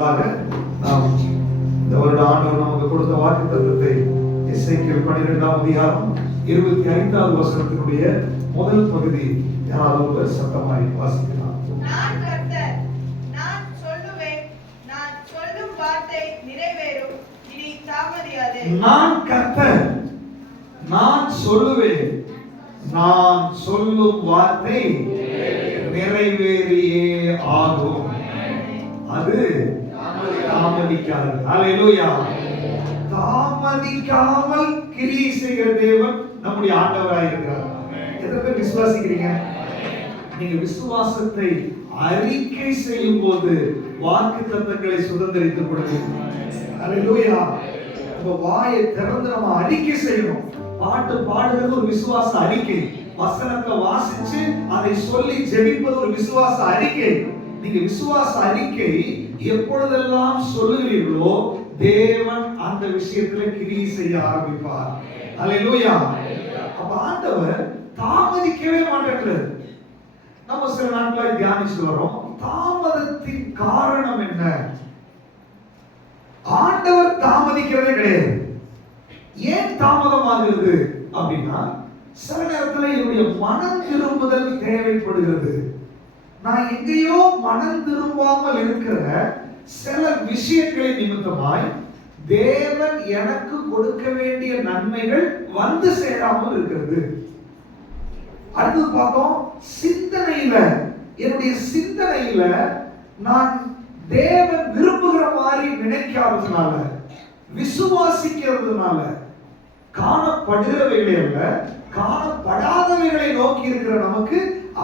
நாம் இந்த வருட ஆண்டவர் நமக்கு கொடுத்த வாக்குத்தத்தத்தை எசேக்கியேல் 12ஆம் அதிகாரம் 25வது வசனத்தினுடைய முதல் பகுதி யாராவது சத்தமாய் வாசிக்கலாம். நான் கர்த்தர், நான் சொல்லுவேன், நான் சொல்லும் வார்த்தை நிறைவேறும், இனி தாமதியாதே. நான் கர்த்தர், நான் சொல்லுவேன், நான் சொல்லும் வார்த்தை நிறைவேறியே ஆகும். அது தாமதிக்காது. ஹல்லேலூயா. தாமதிக்காமல் கிரியை செய்கிற தேவன் நம்முடைய ஆண்டவராய் இருக்கிறார். எத்தனை பேர் விசுவாசிக்கிறீங்க? நீங்க விசுவாசத்தை அறிக்கை செய்யும் போது வாக்குத்தத்தங்களை சுதந்தரித்துக் கொள்வீங்க. ஹல்லேலூயா. உங்க வாயை திறந்து நம்ம அறிக்கை செய்யணும். பாட்டு பாடுறது ஒரு விசுவாச அறிக்கை. வசனத்தை வாசிச்சு அதை சொல்லி ஜெபிப்பது ஒரு விசுவாச அறிக்கை. நீங்க விசுவாச அறிக்கை எப்பொழுதெல்லாம் சொல்லுகிறீர்களோ தேவன் அந்த விஷயத்துல கிரியை செய்ய ஆரம்பிப்பார். ஹல்லேலூயா. அப்ப ஆண்டவர் தாமதிக்கவே மாட்டேங்கிறார். நம்ம சில நாட்களாய் தியானிச்சு வரோம். தாமதத்தின் காரணம் என்ன? ஆண்டவர் தாமதிக்கிறதே கிடையாது. ஏன் தாமதமாகிறது அப்படின்னா, சில நேரத்தில் என்னுடைய மனம் திரும்புதல் தேவைப்படுகிறது. நான் எங்கேயோ மனம் திரும்பாமல் இருக்கிற சில விஷயங்களின் நிமித்தமாய் தேவன் எனக்கு கொடுக்க வேண்டிய நன்மைகள் வந்து சேராமல் இருக்கிறது. அடுத்து பார்த்தோம், சிந்தனையில, என்னுடைய சிந்தனையில நான் தேவன் விரும்புகிற மாதிரி நினைக்காததுனால, விசுவாசிக்கிறதுனால காணப்படுகிறவைகளை அல்ல காணப்படாதவைகளை நோக்கி இருக்கிற நமக்கு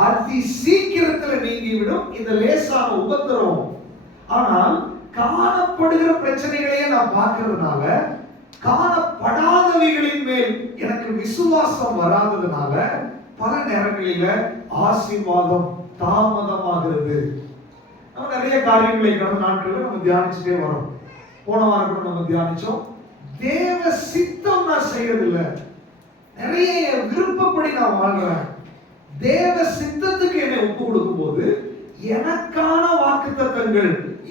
அதி சீக்கிரத்துல நீங்கிவிடும் இந்த லேசான உபத்திரவம். ஆனால் காணப்படுகிற பிரச்சனைகளையே நான் பார்க்கிறதுனால, காணப்படாதவைகளின் மேல் எனக்கு விசுவாசம் வராததுனால பல நேரங்களில ஆசீர்வாதம் தாமதமாகிறது. நம்ம நிறைய காரியங்களை கடந்த நாட்களில் நம்ம தியானிச்சுட்டே வரோம். போன வாரம் கூட நம்ம தியானிச்சோம். தேவ சித்தம் நான் செய்யறதில்லை, நிறைய விருப்பப்படி நான் வாழ்றேன். தேவ சித்தத்துக்கு என்னை ஒப்பு கொடுக்கும் போது எனக்கான வாக்குத்தத்தங்கள்,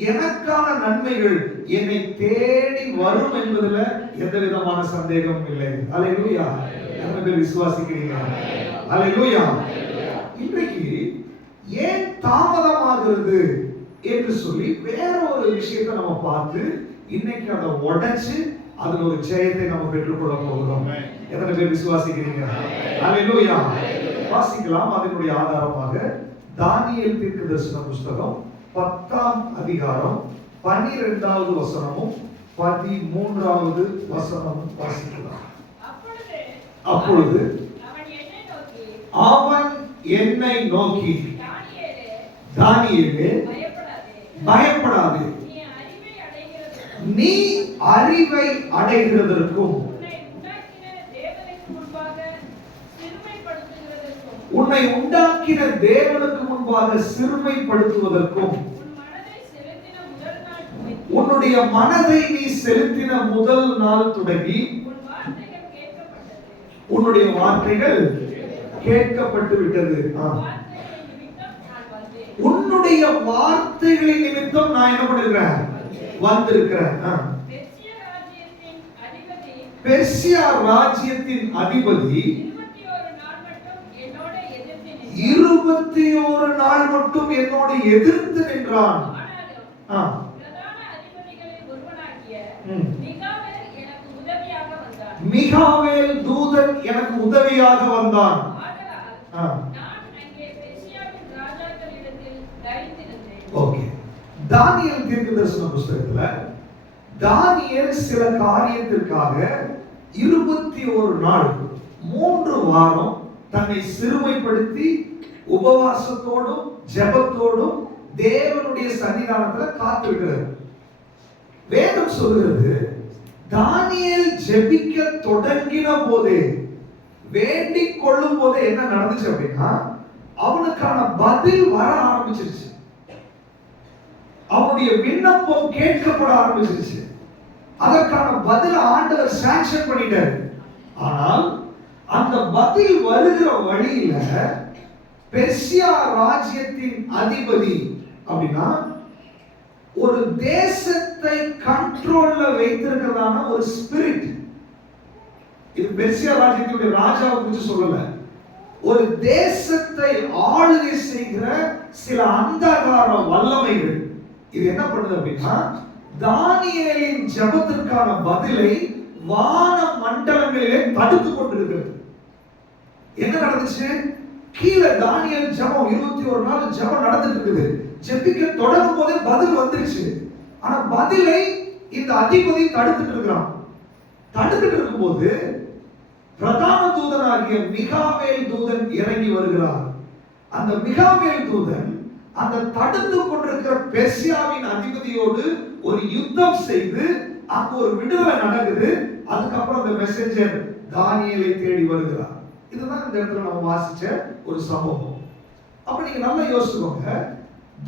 எனக்கான நன்மைகள் என்னை தேடி வரும் என்பதுல எந்த விதமான சந்தேகமும் இல்லை. ஹல்லேலூயா. எத்தனை பேர் விசுவாசிக்கிறீங்க? ஹல்லேலூயா. இன்றைக்கு ஏன் தாமதமாகிறது என்று சொல்லி வேற ஒரு விஷயத்தை நம்ம பார்த்து இன்னைக்கு அதை உடைச்சு அதுல ஒரு ஜெயத்தை நம்ம பெற்றுக்கொள்ள போகிறோம். எத்தனை பேர் விசுவாசிக்கிறீங்க? ஹல்லேலூயா. வாசிக்கலாம். அதனுடைய ஆதாரமாக தானியேல் தீர்க்கதரிசன புஸ்தகம் 10ஆம் அதிகாரம் 12வது வசனமும் 13வது வசனமும் வாசிக்கலாம். அப்பொழுது அவன் என்னை நோக்கி, தானியேலே பயப்படாதே, நீ அறிவை அடைகிறதற்கும் உன்னை உண்டாக்கின தேவனுக்கு முன்பாக சிறுமைப்படுத்துவதற்கும் உன்னுடைய மனதை நீ செலுத்தின முதல் நாள் தொடங்கி உன்னுடைய வார்த்தைகள் கேட்கப்பட்டு விட்டது. உன்னுடைய வார்த்தைகளின் நிமித்தம் நான் என்ன பண்ணுகிறேன்? வந்திருக்கிறேன். பெர்சியா ராஜ்யத்தின் அதிபதி 21 நாள் மட்டும் என்னோடு எதிர்த்து நின்றான். மிகாவேல் தூதன் எனக்கு உதவியாக வந்தான். ஓகே. தானியேல் தீர்க்கதரிசன புஸ்தகத்துல தானியேல் சில காரியத்திற்காக 21 நாள் 3 வாரம் தன்னை சிறுமைப்படுத்தி உபவாசத்தோடும் ஜெபத்தோடும் தேவனுடைய சன்னிதானத்துல காத்திருக்கிறார். வேதம் சொல்கிறது, தானியேல் ஜெபிக்க தொடங்கின போதே, வேண்டிக் கொள்ளும் போதே என்ன நடந்துச்சு அப்படின்னா, அவனுக்கான பதில் வர ஆரம்பிச்சிருச்சு. அவனுடைய விண்ணப்பம் கேட்கப்பட ஆரம்பிச்சிருச்சு. அதற்கான பதில் ஆண்டவர் சாங்ஷன் பண்ணிட்டார். ஆனால் அந்த பதில் வருகிற வழியில பெர்சியா ராஜ்யத்தின் அதிபதி அப்படின்னா ஒரு தேசத்தை கண்ட்ரோல்ல வைத்திருக்கிறதான ஒரு ஸ்பிரிட். இது பெர்சியா ராஜ்யத்தினுடைய ராஜாவை குறித்து சொல்லல. ஒரு தேசத்தை ஆளுகை செய்கிற சில அந்தகார வல்லமைகள். இது என்ன பண்ணுது அப்படின்னா, தானியேலின் ஜெபத்திற்கான பதிலை வான மண்டலங்களிலே தடுத்து கொண்டிருக்கிறது. என்ன நடந்துச்சு? கீழே தானியேல் ஜெபம் 21 நாள் ஜெபம் நடந்துட்டு இருக்குது. ஜெபிக்க தொடங்கும் போதே பதில் வந்துருச்சு. ஆனா பதிலை இந்த அதிபதி தடுத்துட்டு இருக்கிறான். தடுத்துட்டு இருக்கும்போது பிரதான தூதனாகிய மிகாவேல் தூதன் இறங்கி வருகிறார். அந்த மிகாவேல் தூதன் அந்த தடுத்து கொண்டிருக்கிற பெர்சியாவின் அதிபதியோடு ஒரு யுத்தம் செய்து அங்க ஒரு விடுதலை நடக்குது. அதுக்கப்புறம் அந்த மெசேஞ்சர் தானியேலை தேடி வருகிறார். இதுதான் இந்த இடத்துல நம்ம வாசிச்ச ஒரு சம்பவம். அப்ப நீங்க நல்லா யோசிச்சுக்கோங்க.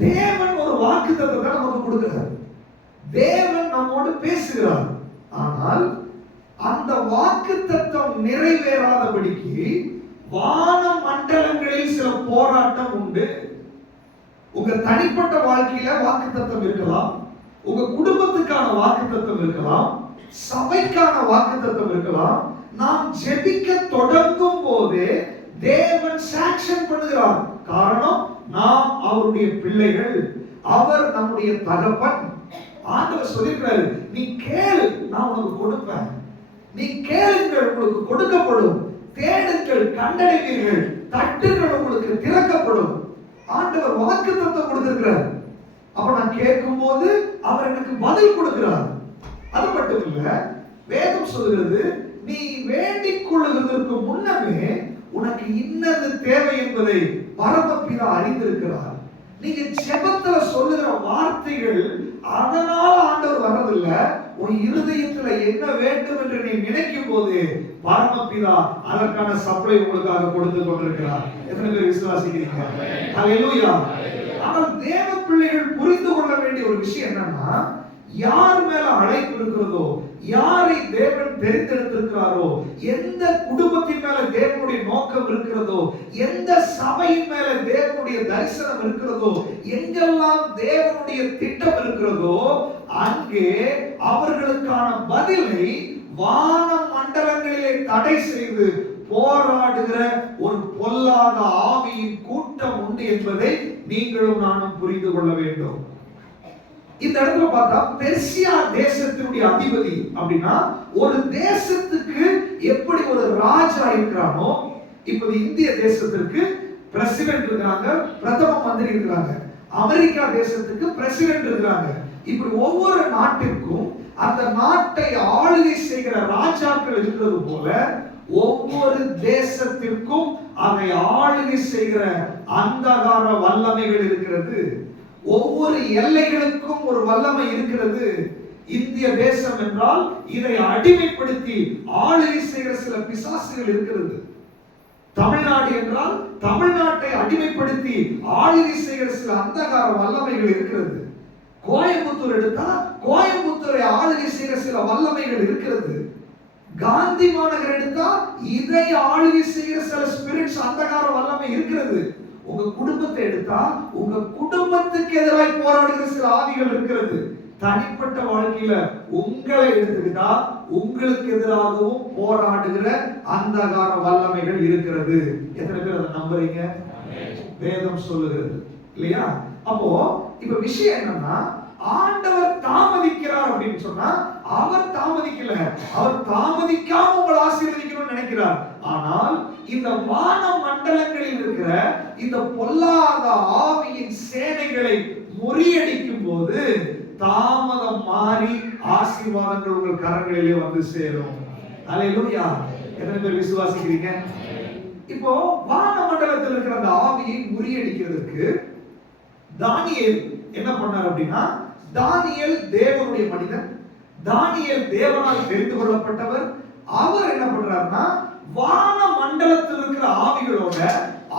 தேவன் ஒரு வாக்குத்தத்தத்தை நமக்கு கொடுக்கிறார். தேவன் நம்மோடு பேசுகிறார். ஆனால் அந்த வாக்குத்தத்தம் நிறைவேறாதபடிக்கு வான மண்டலங்களில் சில போராட்டம் உண்டு. உங்க தனிப்பட்ட வாழ்க்கையில வாக்குத்தத்தம் இருக்கலாம், உங்க குடும்பத்துக்கான வாக்குத்தத்தம் இருக்கலாம், சபைக்கான வாக்குத்தத்தம் இருக்கலாம். நாம் ஜெபிக்க தொடங்கும் போதே தேவன் சாங்ஷன் பண்ணுகிறார். காரணம், நாம் அவருடைய பிள்ளைகள், அவர் நம்முடைய தகப்பன். ஆண்டவர் சொல்லியிருக்கிறாரு, நீ கேள் நான் உனக்கு கொடுப்பேன், நீ கேளுங்கள் உங்களுக்கு கொடுக்கப்படும், தேடுங்கள் கண்டடைவீர்கள், தட்டுங்கள் உங்களுக்கு திறக்கப்படும். ஆண்டவர் வாக்குத்தத்தம் கொடுத்திருக்கிறார். அப்ப நான் கேட்கும் போது அவர் எனக்கு பதில் கொடுக்கிறார். அது மட்டும் இல்ல, வேதம் சொல்கிறது, நீ வேண்டிக் கொள்ளுவதற்கு முன்னமே உனக்கு இன்னது தேவை என்பதை பரமபிதா அறிந்திருக்கிறார். நீங்க ஜெபத்துல சொல்லுகிற வார்த்தைகள் அதனால ஆண்டவர் வர்றதில்ல. உன் இருதயத்துல என்ன வேண்டும் என்று நீ நினைக்கும் போது பரமபிதா அதற்கான சப்ளை உங்களுக்காக கொடுத்து கொண்டிருக்கிறார். எத்தனை பேர் விசுவாசிக்கிறீங்க? ஹல்லேலூயா. ஆனால் தேவ பிள்ளைகள் புரிந்து கொள்ள வேண்டிய ஒரு விஷயம் என்னன்னா, யார் மேல அழைப்பு இருக்கிறதோ, யாரை தேவன் தெரிந்தெடுத்திருக்கிறாரோ, எந்த குடும்பத்தின் மேல தேவனுடைய நோக்கம் இருக்கிறதோ, எந்த சபையின் மேல தேவனுடைய தரிசனம் இருக்கிறதோ, எங்கெல்லாம் தேவனுடைய திட்டம் இருக்கிறதோ, அங்கே அவர்களுக்கான பதிலை வான மண்டலங்களிலே தடை செய்து போராடுகிற ஒரு பொல்லாத ஆவியின் கூட்டம் உண்டு என்பதை நீங்களும் நானும் புரிந்து கொள்ள வேண்டும். இந்த இடத்துல பார்த்தா பெர்சியா தேசத்தினுடைய அதிபதி அப்படின்னா, ஒரு தேசத்துக்கு எப்படி ஒரு ராஜா இருக்கிறானோ, இப்ப இந்திய தேசத்திற்கு பிரசிடென்ட் இருக்காங்க, பிரதம மந்திரி இருக்காங்க, அமெரிக்கா தேசத்துக்கு பிரசிடென்ட் இருக்காங்க. இப்படி ஒவ்வொரு நாட்டிற்கும் அந்த நாட்டை ஆளுகை செய்கிற ராஜாக்கள் இருக்கிறது போல, ஒவ்வொரு தேசத்திற்கும் அதை ஆளுகை செய்கிற அந்தகார வல்லமைகள் இருக்கிறது. ஒவ்வொரு எல்லைகளுக்கும் ஒரு வல்லமை இருக்கிறது. இந்திய தேசம் என்றால் இதை அடிமைப்படுத்தி ஆளுகை செய்கிற சில பிசாசுகள் இருக்கிறது. தமிழ்நாடு என்றால் தமிழ்நாட்டை அடிமைப்படுத்தி ஆளுகை செய்கிற சில அந்தகார வல்லமைகள் இருக்கிறது. கோயம்புத்தூர் எடுத்தா கோயம்புத்தூரை ஆளுகை செய்கிற சில வல்லமைகள் இருக்கிறது. காந்தி மாநகர் எடுத்தா இதை ஆளுகை செய்கிற சில ஸ்பிரிட்ஸ் அந்தகார வல்லமை இருக்கிறது. உங்க குடும்பத்தை எடுத்தா உங்க குடும்பத்துக்கு எதிராக போராடுகிற சில ஆவிகள் இருக்கிறது. தனிப்பட்ட வாழ்க்கையில உங்களை எடுத்துக்கிட்டா உங்களுக்கு எதிராகவும் போராடுகிற அந்தகார வல்லமைகள் இருக்கிறது. எத்தனை பேர் அதை நம்புறீங்க? வேதம் சொல்லுகிறது இல்லையா? அப்போ இப்ப விஷயம் என்னன்னா, ஆண்டவர் தாமதிக்கிறார் அப்படின்னு சொன்னா அவர் தாமதிக்கல, அவர் தாமதிக்காம உங்களை ஆசீர்வதிக்கணும்னு நினைக்கிறார். ஆனால் இந்த வான மண்டலங்களில் இருக்கிற இந்த பொல்லாத ஆவியின் சேனைகளை முறியடிக்கும் போது தாமதம் மாறி ஆசீர்வாதங்கள் உங்கள் கரங்களிலே வந்து சேரும். அல்லேலூயா. எத்தனை பேர் விசுவாசிக்கிறீங்க? இப்போ வான மண்டலத்தில் இருக்கிற அந்த ஆவியை முறியடிக்கிறதுக்கு தானியேல் என்ன பண்ணார் அப்படின்னா, தானியேல் தேவனுடைய மனிதன், தானியேல் தேவனால் தெரிந்து கொள்ளப்பட்டவர். அவர் என்ன பண்றாருன்னா, வான மண்டலத்தில் இருக்கிற ஆவிகளோட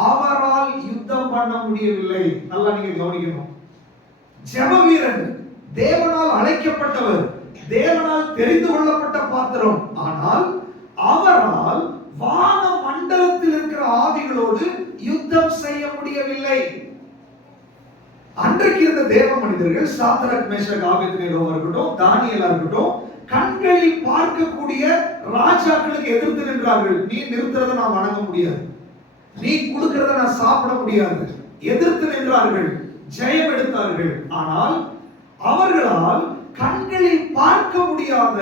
அவரால் யுத்தம் பண்ண முடியவில்லை. நல்லா நீங்க கவனிக்கணும். ஜெப வீரன், தேவனால் அழைக்கப்பட்டவர், தேவனால் தெரிந்து கொள்ளப்பட்ட பாத்திரம். ஆனால் அவரால் வான மண்டலத்தில் இருக்கிற ஆவிகளோடு யுத்தம் செய்ய முடியவில்லை. அன்றைக்கு இருந்த தேவ மனிதர்கள் சாத்ராக் மேஷாக் ஆபேத்நேகோவா இருக்கட்டும், தானியேலா இருக்கட்டும், கண்களில் பார்க்கக்கூடிய ராஜாக்களுக்கு எதிர்த்து நின்றார்கள். நீ நிறுத்துறதை நான் வணங்க முடியாது, நீ கொடுக்கிறத நான் சாப்பிட முடியாது. எதிர்த்து நின்றார்கள், ஜெயம் எடுத்தார்கள். ஆனால் அவர்களால் கண்களில் பார்க்க முடியாத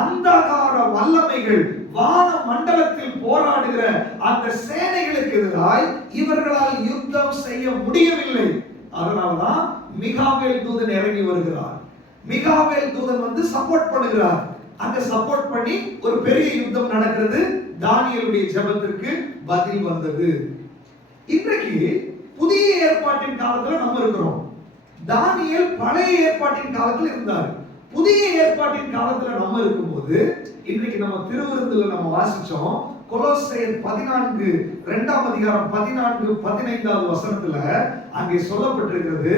அந்தகார வல்லமைகள் வான மண்டலத்தில் போராடுகிற அந்த சேனைகளுக்கு எதிராய் இவர்களால் யுத்தம் செய்ய முடியவில்லை. அதனால்தான் மிகாவேல் தூதன் இறங்கி வருகிறார். மிகாவேல் தூதன் வந்து சப்போர்ட் பண்ணுகிறார். அங்க சப்போர்ட் பண்ணி ஒரு பெரிய யுத்தம் நடக்கிறது. தானியேலுடைய ஜெபத்திற்கு பதில் வந்தது. இன்றைக்கு புதிய ஏற்பாட்டின் காலத்துல நம்ம இருக்கிறோம். தானியேல் பழைய ஏற்பாட்டின் காலத்துல இருந்தார். புதிய ஏற்பாட்டின் காலத்துல நம்ம இருக்கும்போது இன்றைக்கு நம்ம திருவிருந்துல நம்ம வாசிச்சோம். கொலோசையர் 14 2ஆம் அதிகாரம் 14-15வது வசனத்துல அங்கே சொல்லப்பட்டிருக்கிறது,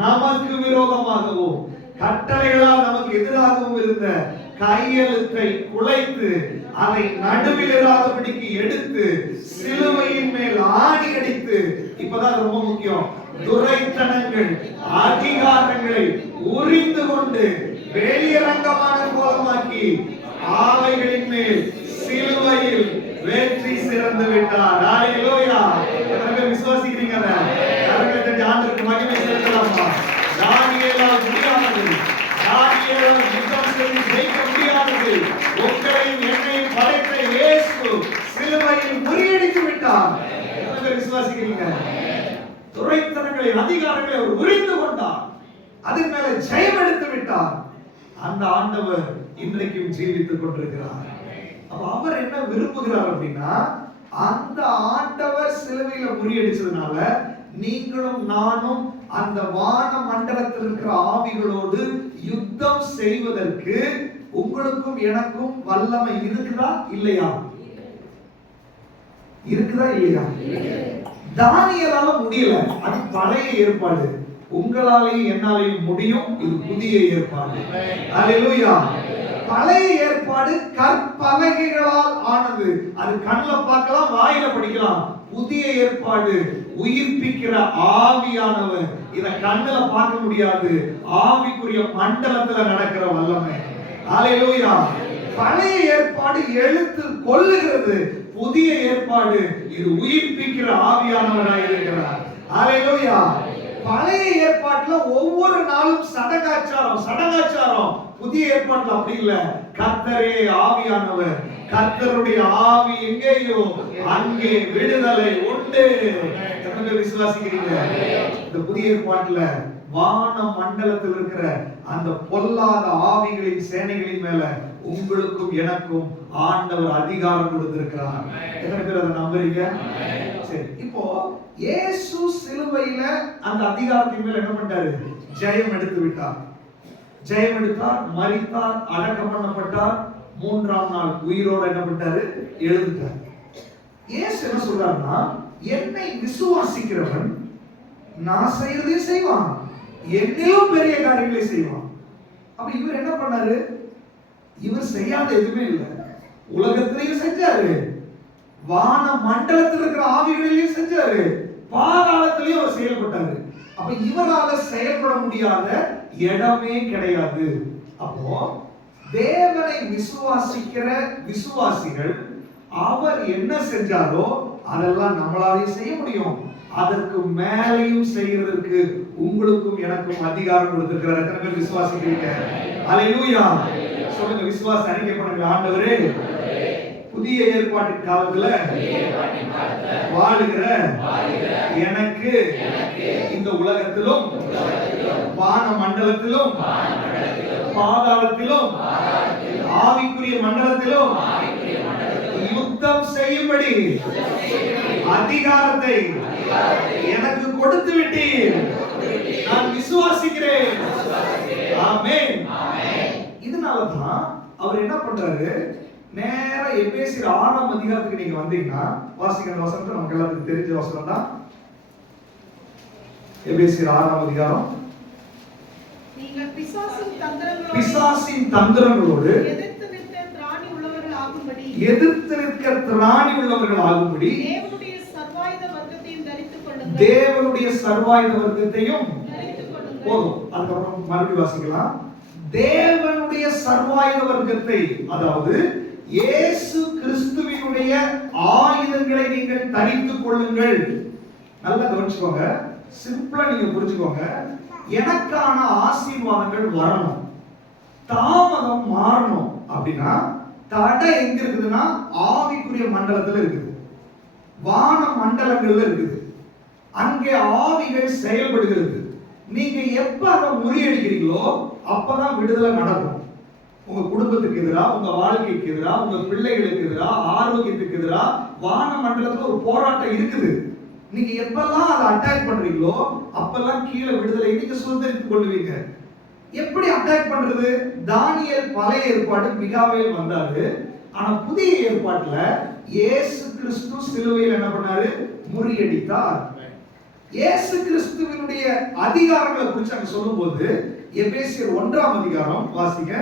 நமக்கு விரோதமாகவும் கட்டளைகளால் நமக்கு எதிராகவும் இருந்த கையெழுத்தை குலைத்து அதை நடுவில் இராதபடிக்கு எடுத்து சிலுவையின் மேல் ஆணி அடித்து, இப்பதான் ரொம்ப முக்கியம், துரைத்தனங்கள் அதிகாரங்களை உரிந்து கொண்டு வெளியரங்கமான கோலமாக்கி ஆவைகளின் மேல் சிலுவையில் வெற்றி சிறந்து விட்டார். ஹalleluya. எத்தனை விசுவாசிக்கிறீங்க? கரங்களை தட்டி ஆண்டவருக்கு மகிமை செலுத்தலாமா? தானியேலால் முடியாதது, தானியேலால் யுத்தம் செய்து ஜெயிக்க முடியாதது உங்களையும் என்னையும் படைத்த இயேசு சிலுவையில் முறியடித்து விட்டார். எத்தனை விசுவாசிக்கிறீங்க? துரைத்தனங்களை அதிகாரங்களை அவர் உரிந்து கொண்டார், அதன் மேல ஜெயம் எடுத்து விட்டார். அந்த ஆண்டவர் இன்றைக்கும் ஜீவித்துக் கொண்டிருக்கிறார். அப்ப அவர் என்ன விரும்புகிறார் அப்படின்னா, அந்த ஆண்டவர் சிலுவையில முறியடிச்சதுனால நீங்களும் நானும் அந்த வான மண்டலத்தில் இருக்கிற ஆவிகளோடு யுத்தம் செய்வதற்கு உங்களுக்கும் எனக்கும் வல்லமை இருக்குதா இல்லையா? இருக்குதா இல்லையா? தானியேலால முடியல, அது பழைய ஏற்பாடு. உங்களாலேயும் என்னாலேயும் முடியும், இது புதிய ஏற்பாடு. ஹalleluya. பழைய ஏற்பாடு கற்பலகைகளால் ஆனது, அது கண்ணுல பார்க்கலாம், வாயில படிக்கலாம். புதிய ஏற்பாடு உயிர்ப்பிக்கிற ஆவியானவர், இத கண்ணுல பார்க்க முடியாது, ஆவிக்குரிய மண்டலத்துல நடக்கிற வல்லமை. ஹalleluya. பழைய ஏற்பாடு எழுத்து கொல்லுகிறது, புதிய ஏற்பாடு இது உயிர்ப்பிக்கிற ஆவியானவராய் இருக்கிறார். ஹalleluya. பழைய ஏற்பாட்டுல ஒவ்வொரு நாளும் சடங்காச்சாரம். புதிய ஏற்பாட்டுல அப்படி இல்ல. கர்த்தரே ஆவியானவர், கர்த்தருடைய ஆவி எங்கேயோ அங்கே விடுதலை உண்டு. எத்தனை விசுவாசிக்கிறீங்க? இந்த புதிய ஏற்பாட்டுல வான மண்டலத்தில் இருக்கிற அந்த பொல்லாத ஆவிகளின் சேனைகளின் மேல உங்களுக்கும் எனக்கும் ஆண்டவர் அதிகாரம் கொடுத்திருக்கிறார். எத்தனை பேர் அதை நம்புறீங்க? சரி, இப்போ இயேசு சிலுவையில அந்த அதிகாரத்தின் மேல என்ன பண்ணாரு? ஜெயம் எடுத்து விட்டார். ஜெயம் எடுத்தார், மரித்தார், அடக்கம் பண்ணப்பட்டார், 3ஆம் நாள் உயிரோட என்ன பண்ணாரு? எழுந்துட்டார். இயேசு என்ன சொல்றாருன்னா, என்னை விசுவாசிக்கிறவன் நான் செய்யறதையும் செய்வான், என்னையும் பெரிய காரியங்களை செய்வான். அப்ப இவர் என்ன பண்ணாரு? இவர் செய்யாத எதுவுமே இல்லை. உலகத்திலையும் செஞ்சாரு, வான மண்டலத்தில் இருக்கிற ஆவிகளிலையும் செஞ்சாரு, பாதாளத்திலையும் அவர் செயல்பட்டாரு. அப்ப இவரால செயல்பட முடியாத இடமே கிடையாது. அப்போ தேவனை விசுவாசிக்கிற விசுவாசிகள் அவர் என்ன செஞ்சாரோ அதெல்லாம் நம்மளாலேயும் செய்ய முடியும். அதற்கு மேலையும் செய்யறதற்கு உங்களுக்கும் எனக்கும் அதிகாரம் கொடுத்திருக்கிறார். எத்தனை பேர் விசுவாசிக்கிறீங்க? ஹalleluya. சொல்லுங்க, விசுவாச அறிக்கை பண்ணுங்க. ஆண்டவரே, புதிய ஏற்பாட்டின் காலத்துல வாழுகிற எனக்கு இந்த உலகத்திலும் வான மண்டலத்திலும் பாதாளத்திலும் ஆவிக்குரிய மண்டலத்திலும் யுத்தம் செய்யும்படி அதிகாரத்தை எனக்கு கொடுத்து விட்டீர். நான் விசுவாசிக்கிறேன். ஆமென். இதனாலதான் அவர் என்ன பண்றாரு? நேரா எபேசியர் 6ஆம் அதிகாரத்துக்கு நீங்க வந்தீங்கன்னா, வாசிக்கிற வசனத்தை நமக்கு எல்லாத்துக்கும் தெரிஞ்ச வசனம் தான். எபேசியர் 6ஆம் அதிகாரம். நீங்கள் பிசாசின் தந்திரங்களோடு எதிர்த்து நிற்க திராணி உள்ளவர்கள் ஆகும்படி தேவனுடைய சர்வாயுத வர்க்கத்தையும் போதும். அதுக்கப்புறம் மறுபடியும் வாசிக்கலாம். தேவனுடைய சர்வாயுத வர்க்கத்தை, அதாவது இயேசு கிறிஸ்துவினுடைய ஆயுதங்களை நீங்கள் தரித்துக் கொள்ளுங்கள். நல்லா கவனிச்சுக்கோங்க, சிம்பிளா நீங்க புரிஞ்சுக்கோங்க. எனக்கான ஆசீர்வாதங்கள் வரணும், தாமதம் மாறணும் அப்படின்னா தடை எங்க இருக்குதுன்னா ஆவிக்குரிய மண்டலத்துல இருக்குது, வான மண்டலங்கள்ல இருக்குது. அங்கே ஆவிகள் செயல்படுகிறது. நீங்க எப்ப அதை முறியடிக்கிறீங்களோ அப்பதான் விடுதலை நடக்கும். உங்க குடும்பத்துக்கு எதிராக, உங்க வாழ்க்கைக்கு எதிராக, உங்க பிள்ளைகளுக்கு எதிராக, ஆரோக்கியத்துக்கு எதிராக வான மண்டலத்துல ஒரு போராட்டம் இருக்குது. நீங்க எப்பெல்லாம் அதை அட்டாக் பண்றீங்களோ அப்பெல்லாம் கீழே விடுதலை நீங்க சுதந்திரித்துக் கொள்வீங்க. எப்படி அட்டாக் பண்றது? தானியேல் பழைய ஏற்பாடு மிகாவேல் வந்தாரு. ஆனா புதிய ஏற்பாட்டுல இயேசு கிறிஸ்து சிலுவையில் என்ன பண்ணாரு? முறியடித்தார். இயேசு கிறிஸ்துவினுடைய அதிகாரங்களை குறித்து அங்க சொல்லும்போது எபேசியர் 1ஆம் அதிகாரம் வாசிங்க,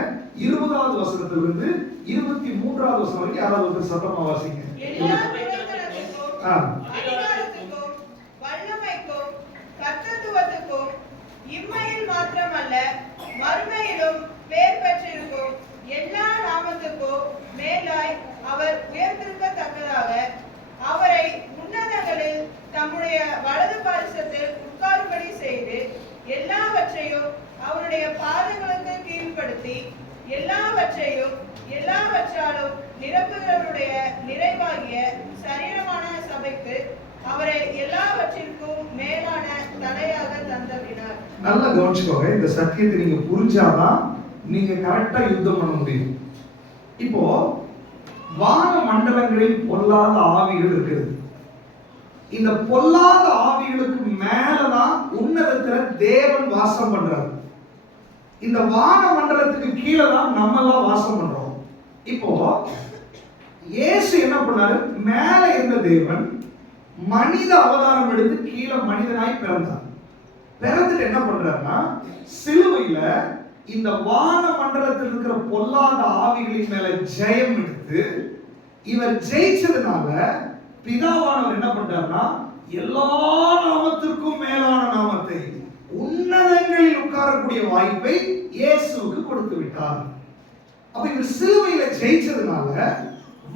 20வது வசனத்திலிருந்து 23வது வசனம் வரைக்கும் யாராவது ஒருத்தர் சத்தமா வாசிங்க. அதிகாரத்துக்கும் வல்லமைக்கும் கர்த்தத்துவத்துக்கும் இம்மையில் மாத்திரமல்ல மறுமையிலும் பேர் பெற்றிருக்கும் எல்லா நாமத்துக்கும் மேலாய் அவர் உயர்ந்திருக்கத்தக்கதாக அவரை உன்னதங்களில் தம்முடைய வலது பாரிசத்தில் உட்காரும்படி செய்து எல்லாவற்றையும் அவருடைய பாதங்களுக்கு கீழ்ப்படுத்தி எல்லாவற்றையும் எல்லாவற்றாலும் நிரப்புகிறவருடைய நிறைவாகிய சரீரமான சபைக்கு அவரை எல்லாவற்றிற்கும் மேலான தலையாக தந்தவினார். நல்லா கவனிச்சுக்கோங்க, இந்த சத்தியத்தை நீங்க புரிஞ்சாதான் நீங்க கரெக்டா யுத்தம் பண்ண முடியும். இப்போ வான மண்டலங்களில் பொல்லாத ஆவிகள் இருக்கிறது. இந்த பொல்லாத ஆவிகளுக்கு மேலதான் உன்னதத்துல தேவன் வாசம் பண்றாரு. இந்த வான மண்டலத்துக்கு கீழே தான் நம்ம எல்லாம் வாசம் பண்றோம். இப்போ இயேசு என்ன பண்ணாரு? மேல இருந்த தேவன் மனித அவதாரம் எடுத்து கீழே மனிதனாய் பிறந்தார். பிறந்துட்டு என்ன பண்றாருன்னா சிலுவையில இந்த வான மண்டலத்தில் இருக்கிற பொல்லாத ஆவிகளின் மேல ஜெயம் எடுத்து இவர் ஜெயிச்சதுனால பிதாவானவர் என்ன பண்றாருன்னா எல்லா நாமத்திற்கும் மேலான நாமத்தை, உன்னதங்களில் உட்காரக்கூடிய வாய்ப்பை இயேசுவுக்கு கொடுத்து விட்டார். அப்ப இவர் சிலுவையில ஜெயிச்சதுனால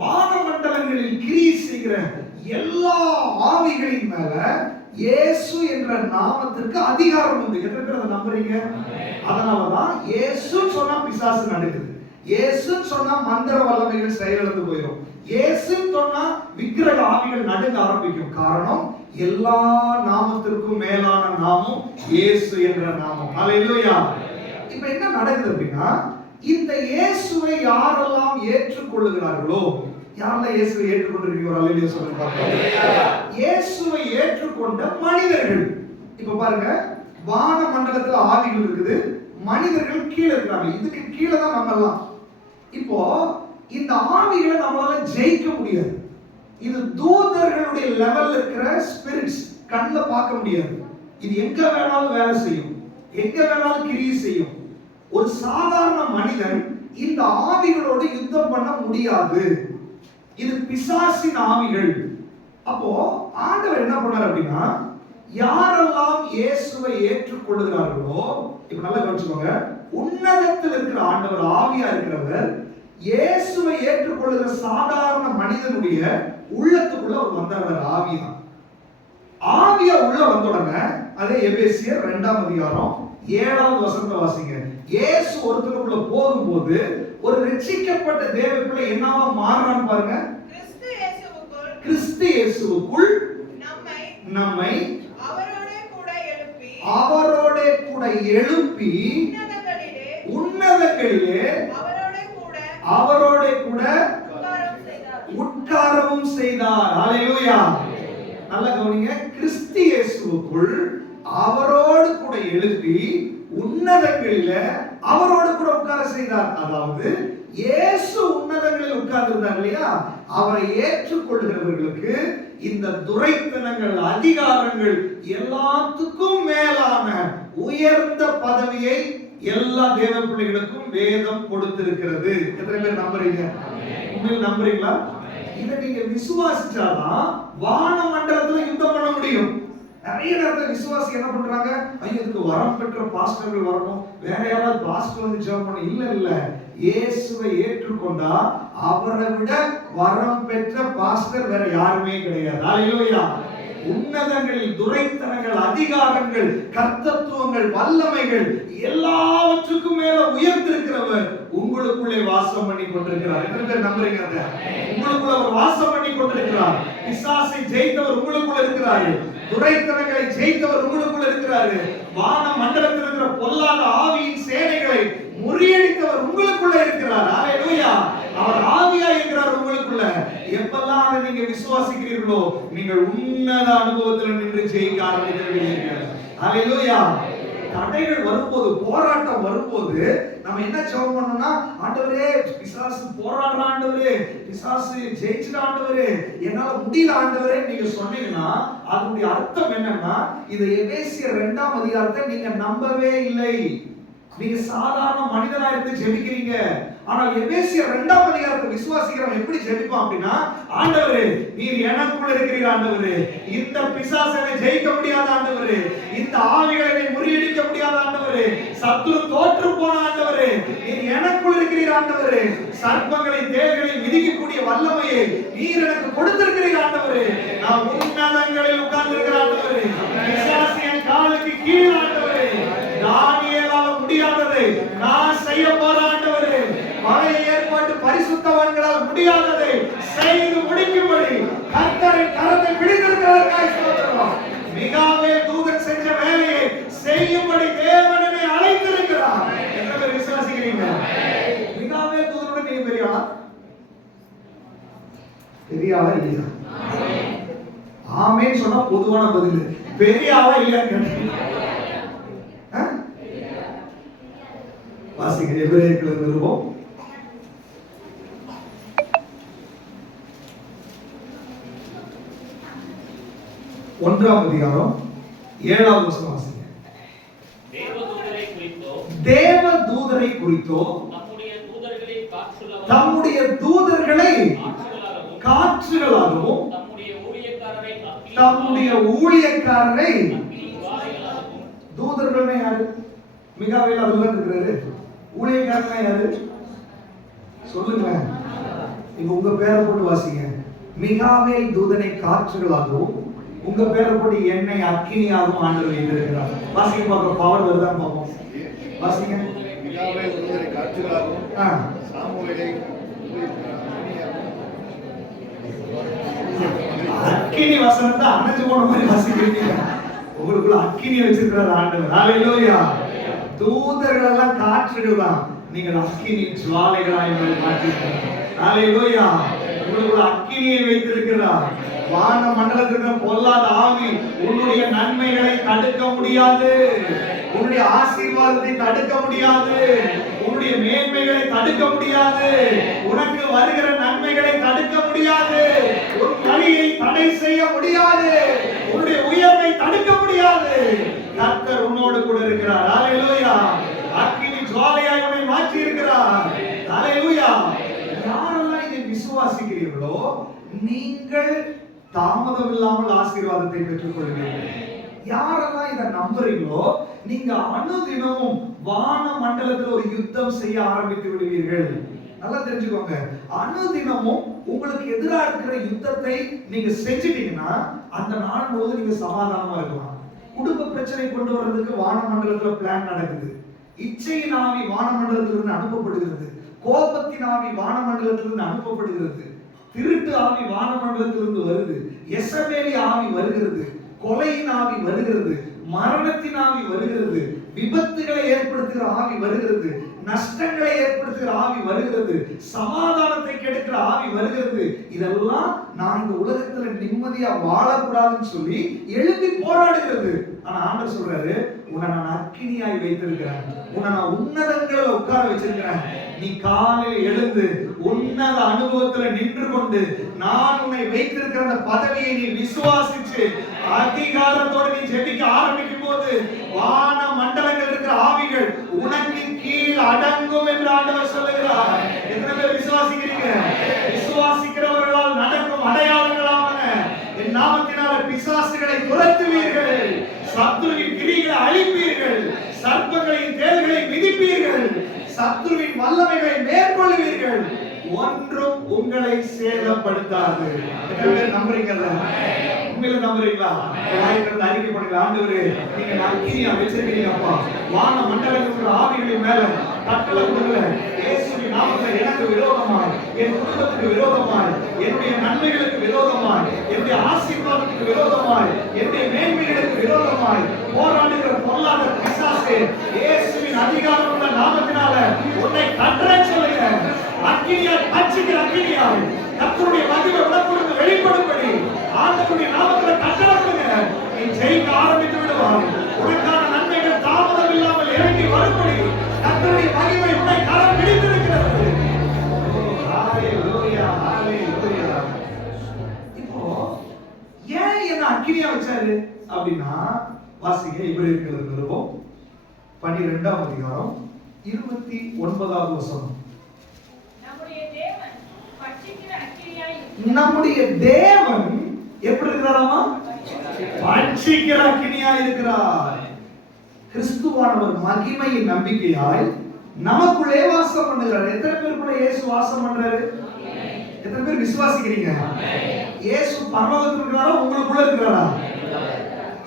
வான மண்டலங்களில் கிரியை செய்கிற எல்லா ஆவிகளின் மேல இயேசு என்ற நாமத்திற்கு அதிகாரம் உண்டு. எத்தனை பேர் அதை நம்புறீங்க? அதனாலதான் இயேசு சொன்னா பிசாசு நடக்குது, இயேசு சொன்னா மந்திர வல்லமைகள் செயலிழந்து போயிடும், இயேசு சொன்னா விக்கிரக ஆவிகள் நடுங்க ஆரம்பிக்கும். காரணம், எல்லா நாமத்திற்கும் மேலான நாமம் இயேசு என்ற நாமம். ஹல்லேலூயா. இப்ப என்ன நடக்குது அப்படின்னா, இந்த இயேசுவை யாரெல்லாம் ஏற்றுக்கொள்ளுகிறார்களோ, யாரெல்லாம் இயேசுவை ஏற்றுக்கொண்டிருக்கீங்க? ஹல்லேலூயா சொல்லுங்க பார்ப்போம். இயேசுவை ஏற்றுக்கொண்ட மனிதர்கள். இப்ப பாருங்க, வான மண்டலத்துல ஆவிகள் இருக்குது, மனிதர்கள் கீழே இருக்காங்க. இதுக்கு கீழே தான் நம்ம எல்லாம். இப்போ இந்த ஆவிகளை நம்மளால ஜெயிக்க முடியாது. இது தூதர்களுடைய லெவல்ல இருக்கிற ஸ்பிரிட்ஸ், கண்ணுல பார்க்க முடியாது. இது எங்க வேணாலும் வேலை செய்யும், எங்க வேணாலும் கிரியை செய்யும். ஒரு சாதாரண மனிதன் இந்த ஆவிகளோடு யுத்தம் பண்ண முடியாது. இது பிசாசின் ஆவிகள். அப்போ ஆண்டவர் என்ன பண்ணார் அப்படின்னா, யாரெல்லாம் இயேசுவை ஏற்றுக்கொள்ளுகிறார்களோ, இப்ப நல்லா கவனிச்சுக்கோங்க, உன்னதத்தில் இருக்கிற ஆண்டவர் ஆவியா இருக்கிறவர் இயேசுவை ஏற்றுக்கொள்ளுகிற சாதாரண மனிதனுடைய உள்ளத்துக்குள்ள அவர் வந்தவர். ஆவிதான். ஆவியா உள்ள வந்த உடனே, அதே எபேசியர் 2ஆம் அதிகாரம் 7வது வசனத்தை வாசிங்க. இயேசு ஒருத்தருக்குள்ள போகும்போது ஒரு ரட்சிக்கப்பட்ட தேவ பிள்ளை என்னவா மாறுறான்னு பாருங்க. கிறிஸ்து இயேசுவுக்குள் நம்மை அவரோட கூட எழுப்பி உன்னதங்களிலே அவரோட கூட உட்காரவும் செய்தார். ஹல்லேலூயா. நல்ல கவனிங்க, கிறிஸ்து இயேசுவுக்குள் அவரோடு கூட எழுப்பி உன்னதங்களில அவரோடு கூட உட்கார செய்தார். அதாவது இயேசு உன்னதங்களில் உட்கார்ந்திருந்தார் இல்லையா, அவரை ஏற்றுக்கொள்கிறவர்களுக்கு இந்த துரைத்தனங்கள், அதிகாரங்கள், எல்லாத்துக்கும் மேலான உயர்ந்த பதவியை எல்லா தேவ பிள்ளைகளுக்கும் வேதம் கொடுத்திருக்கிறது. எத்தனை பேர் நம்புறீங்க? உண்மையில் நம்புறீங்களா? இதை நீங்க விசுவாசிச்சாதான் வான மண்டலத்துல யுத்தம் பண்ண முடியும். நிறைய நேரத்துல விசுவாசி என்ன பண்றாங்க, ஐயோ இதுக்கு வரம் பெற்ற பாஸ்டர்கள் வரணும், வேற யாராவது பாஸ்டர் வந்து ஜெபம் பண்ணணும். இல்ல, இயேசுவை ஏற்றுக்கொண்டா அவரை விட வரம் பெற்ற பாஸ்டர் வேற யாருமே கிடையாது. ஹல்லேலூயா. உன்னதங்களில் துரைத்தனங்கள், அதிகாரங்கள், கர்த்தத்துவங்கள், வல்லமைகள் எல்லாவற்றுக்கும் மேல உயர்ந்திருக்கிறவர் உங்களுக்குள்ளே வாசம் பண்ணி கொண்டிருக்கிறார். எத்தனை பேர் நம்புறீங்க? அதை உங்களுக்குள்ள அவர் வாசம் பண்ணி கொண்டிருக்கிறார். பிசாசை ஜெயித்தவர் உங்களுக்குள்ள இருக்கிறாரு. துரைத்தனங்களை ஜெயித்தவர் உங்களுக்குள்ள இருக்கிறாரு. வான மண்டலத்தில் இருக்கிற பொல்லாத ஆவியின் சேனைகளை முறியடித்தவர் உங்களுக்குள்ள இருக்கிறார். ஹல்லேலூயா. அவர் ஆவியா இருக்கிறார் உங்களுக்குள்ள. எப்பெல்லாம் அதை நீங்க விசுவாசிக்கிறீர்களோ நீங்கள் உன்னத அனுபவத்தில் நின்று ஜெயிக்க ஆரம்பிக்கிறீர்கள். ஹல்லேலூயா. தடைகள் வரும்போது, போராட்டம் வரும்போது நம்ம என்ன ஜெபம் பண்ணணும்னா, ஆண்டவரே பிசாசு போராடுற ஆண்டவரே, பிசாசு ஜெயிச்சுற ஆண்டவரே, என்னால முடியல ஆண்டவரே நீங்க சொன்னீங்கன்னா அதனுடைய அர்த்தம் என்னன்னா, இது எபேசியர் 2ஆம் அதிகாரத்தை நீங்க நம்பவே இல்லை. நீங்க சாதாரண மனிதனா இருந்து ஜெபிக்கிறீங்க. ஆனால் எபேசியர் 2ஆம் அதிகாரத்தை விசுவாசிக்கிறவன் எப்படி ஜெபிப்பான் அப்படின்னா, ஆண்டவரே நீர் எனக்குள்ள இருக்கிறீர் ஆண்டவரே, இந்த பிசாசனை ஜெயிக்க முடியாத ஆண்டவரே, இந்த ஆவிகளை முறியடிக்க முடியாத ஆண்டவரே, சத்துரு தோற்று போன ஆண்டவரே, நீர் எனக்குள்ள இருக்கிறீர் ஆண்டவரே, சர்ப்பங்களை தேள்களை மிதிக்கக்கூடிய வல்லமையை நீர் எனக்கு கொடுத்திருக்கிறீர் ஆண்டவரே, நான் உன்னதங்களில் உட்கார்ந்து இருக்கிற ஆண்டவரே, பிசாசு என் காலுக்கு கீழ் ஆண்டவரே, தானியேலால முடியாததை நான் செய்ய போறேன் ஆண்டவரே, பழைய ஏற்பாட்டு பரிசுத்தவான்களால் முடியாததை செய்து முடிக்கும்படி கர்த்தரின் கரத்தை பிடித்திருக்கிறதற்காக ஸ்தோத்திரம். மிகாவேல் தூதன் செஞ்ச வேலையை செய்யும்படி தேவன் என்னை அழைத்திருக்கிறார். எத்தனை பேர் விசுவாசிக்கிறீங்க? மிகாவேல் தூதனோட நீ பெரிய ஆளா? பெரிய ஆளா இல்லையா? ஆமென் சொன்னா பொதுவான பதில். பெரிய ஆளா இல்லையான்னு கேட்டீங்க. வாசிங்க எபிரேயர்கள் நிருபம் 1ஆம் அதிகாரம் 7வது வசனம் வாசிங்க. தேவதூதரை குறித்தோ தம்முடைய தூதர்களை காற்றுகளாகவும் தம்முடைய ஊழியக்காரரை தூதர்கள்னா யாரு? மிகாவேல் அதுல இருக்கிறாரு. ஊழியக்காரனா யாரு சொல்லுங்க. நீங்க உங்க பேரை போட்டு வாசிங்க. மிகாவேல் தூதனை காற்றுகளாகவும் உங்க பேரை போட்டு எண்ணெய் அக்கினியாகவும் ஆண்டவர் வைத்திருக்கிறார். வாசிங்க பார்க்க பவர் வருதான் பார்ப்போம். வாசிங்க. மிகாவேல் தூதனை காற்றுகளாகவும் சாமுவேலை அக்கினி வசனத்தை அணைஞ்சு போன மாதிரி வாசிக்கிறீங்க. உங்களுக்குள்ள அக்கினி வச்சிருக்கிறார் ஆண்டவர். ஹல்லேலூயா. தூதர்கள் எல்லாம் காற்றுகள் தான், நீங்கள் அக்கினி ஜுவாலைகளாய் மாற்றிருக்கிறார். ஹல்லேலூயா. உங்களுக்குள்ள அக்கினியை வைத்திருக்கிறார். வான மண்டலத்திற்கு பொல்லாத ஆவி உன்னுடைய நன்மைகளை தடுக்க முடியாது, உன்னுடைய ஆசீர்வாதத்தை தடுக்க முடியாது, உன்னுடைய மேன்மைகளை தடுக்க முடியாது, உனக்கு வருகிற நன்மைகளை தடுக்க முடியாது, உன் வழியை தடை செய்ய முடியாது, உன்னுடைய உயர்வை தடுக்க முடியாது. கர்த்தர் உன்னோடு கூட இருக்கிறார். ஹல்லேலூயா. அக்கினி ஜுவாலையாய் உன்னை மாற்றி இருக்கிறார். ஹல்லேலூயா. யாரெல்லாம் இதை விசுவாசிக்கிறீர்களோ நீங்கள் தாமதம் இல்லாமல் ஆசீர்வாதத்தை பெற்றுக் கொள்வீர்கள். யாரெல்லாம் இதை நம்புறீங்களோ நீங்க அனுதினமும் வான மண்டலத்தில் ஒரு யுத்தம் செய்ய ஆரம்பித்து விடுவீர்கள். நல்லா தெரிஞ்சுக்கோங்க. அனுதினமும் உங்களுக்கு எதிராக இருக்கிற யுத்தத்தை நீங்க செஞ்சிட்டீங்கன்னா அந்த நாள் முழுவதும் நீங்க சமாதானமா இருக்கலாம். குடும்ப பிரச்சனை கொண்டு வர்றதுக்கு வான மண்டலத்துல பிளான் நடக்குது. இச்சையின் ஆவி வான மண்டலத்திலிருந்து அனுப்பப்படுகிறது. கோபத்தின் ஆவி வான மண்டலத்திலிருந்து அனுப்பப்படுகிறது. திருட்டு ஆவி வான மண்டலத்திலிருந்து வருது. எசபேலி ஆவி வருகிறது. கொலையின் ஆவி வருகிறது. மரணத்தின் ஆவி வருகிறது. விபத்துகளை ஏற்படுத்துகிற ஆவி வருகிறது. நஷ்டங்களை ஏற்படுத்துகிற ஆவி வருகிறது. சமாதானத்தை கெடுக்கிற ஆவி வருகிறது. இதெல்லாம் நான் இந்த உலகத்துல நிம்மதியா வாழக்கூடாதுன்னு சொல்லி எழுப்பி போராடுகிறது. ஆனா ஆண்டவர் சொல்றாரு, உன்னை நான் அக்கினியாய் வைத்திருக்கிறேன், உன்னை நான் உன்னதங்களில் உட்கார வச்சிருக்கிறேன். நீ காலையில் எழுந்து உன்னத அனுபவத்துல நின்று கொண்டு நான் உன்னை வைத்திருக்கிற அந்த பதவியை நீ விசுவாசிச்சு அதிகாரத்தோடு நீ ஜெபிக்க ஆரம்பிக்கும் போது வான மண்டலங்கள் இருக்கிற ஆவிகள் உனக்கு கீழ் அடங்கும் என்று ஆண்டவர் சொல்லுகிறார். எத்தனை பேர் விசுவாசிக்கிறீங்க? விசுவாசிக்கிறவர்களால் நடக்கும் அடையாளங்களான என் நாமத்தினால பிசாசுகளை துரத்துவீர்கள், சத்துருவின் கிரிகளை அழிப்பீர்கள், சர்ப்பங்களின் தேள்களை மிதிப்பீர்கள், சத்துருவின் வல்லமைகளை மேற்கொள்வீர்கள், ஒன்றும் உங்களை சேதப்படுத்தாது. நம்புறீங்கல்ல? உண்மையில நம்புறீங்களா? அறிக்கை பண்ணுங்க. ஆண்டவரே, நீங்க அக்கினியா வச்சிருக்கீங்கப்பா. வான மண்டலத்தில் ஆவிகளின் மேல கட்டளை கொடுக்கல. இயேசுவின் நாமத்தில் எனக்கு விரோதமாய், என் குடும்பத்துக்கு விரோதமாய், என்னுடைய நன்மைகளுக்கு விரோதமாய், என்னுடைய ஆசீர்வாதத்துக்கு விரோதமாய், என்னுடைய மேன்மைகளுக்கு விரோதமாய் போராடுகிற பொல்லாத பிசாசே, இயேசுவின் அதிகாரமுள்ள நாமத்தினால உன்னை கட்டளை சொல்லுகிறேன். அக்கினியாய் பட்சிக்கிற அக்கினியாய் கர்த்தருடைய மகிமை உனக்கு வெளிப்படும்படி ஆண்டவருடைய நாமத்தில் கட்டளை கொடுங்க. நீ ஜெயிக்க ஆரம்பித்து விடுவாய். உனக்கான நன்மைகள் தாமதம் இல்லாமல் இறங்கி வரும்படி கர்த்தருடைய மகிமை உன்னை கரம் பிடித்திருக்கிறது. ஹalleluya, ஹalleluya. இப்போ ஏன் என்ன அக்கினியா வச்சாரு அப்படின்னா, வாசிங்க எபிரேயர்கள் நிருபம் 12ஆம் அதிகாரம் 29வது வசனம். நம்முடைய தேவன் எப்படி இருக்கிறாராமா? பட்சிக்கிற அக்கினியாய் இருக்கிறார். கிறிஸ்துவானவர் மகிமையின் நம்பிக்கையாய் நமக்குள்ளே வாசம் பண்ணுகிறார். எத்தனை பேருக்குள்ள இயேசு வாசம் பண்றாரு? எத்தனை பேர் விசுவாசிக்கிறீங்க? இயேசு பரலோகத்தில் இருக்கிறாரா, உங்களுக்குள்ள இருக்கிறாரா?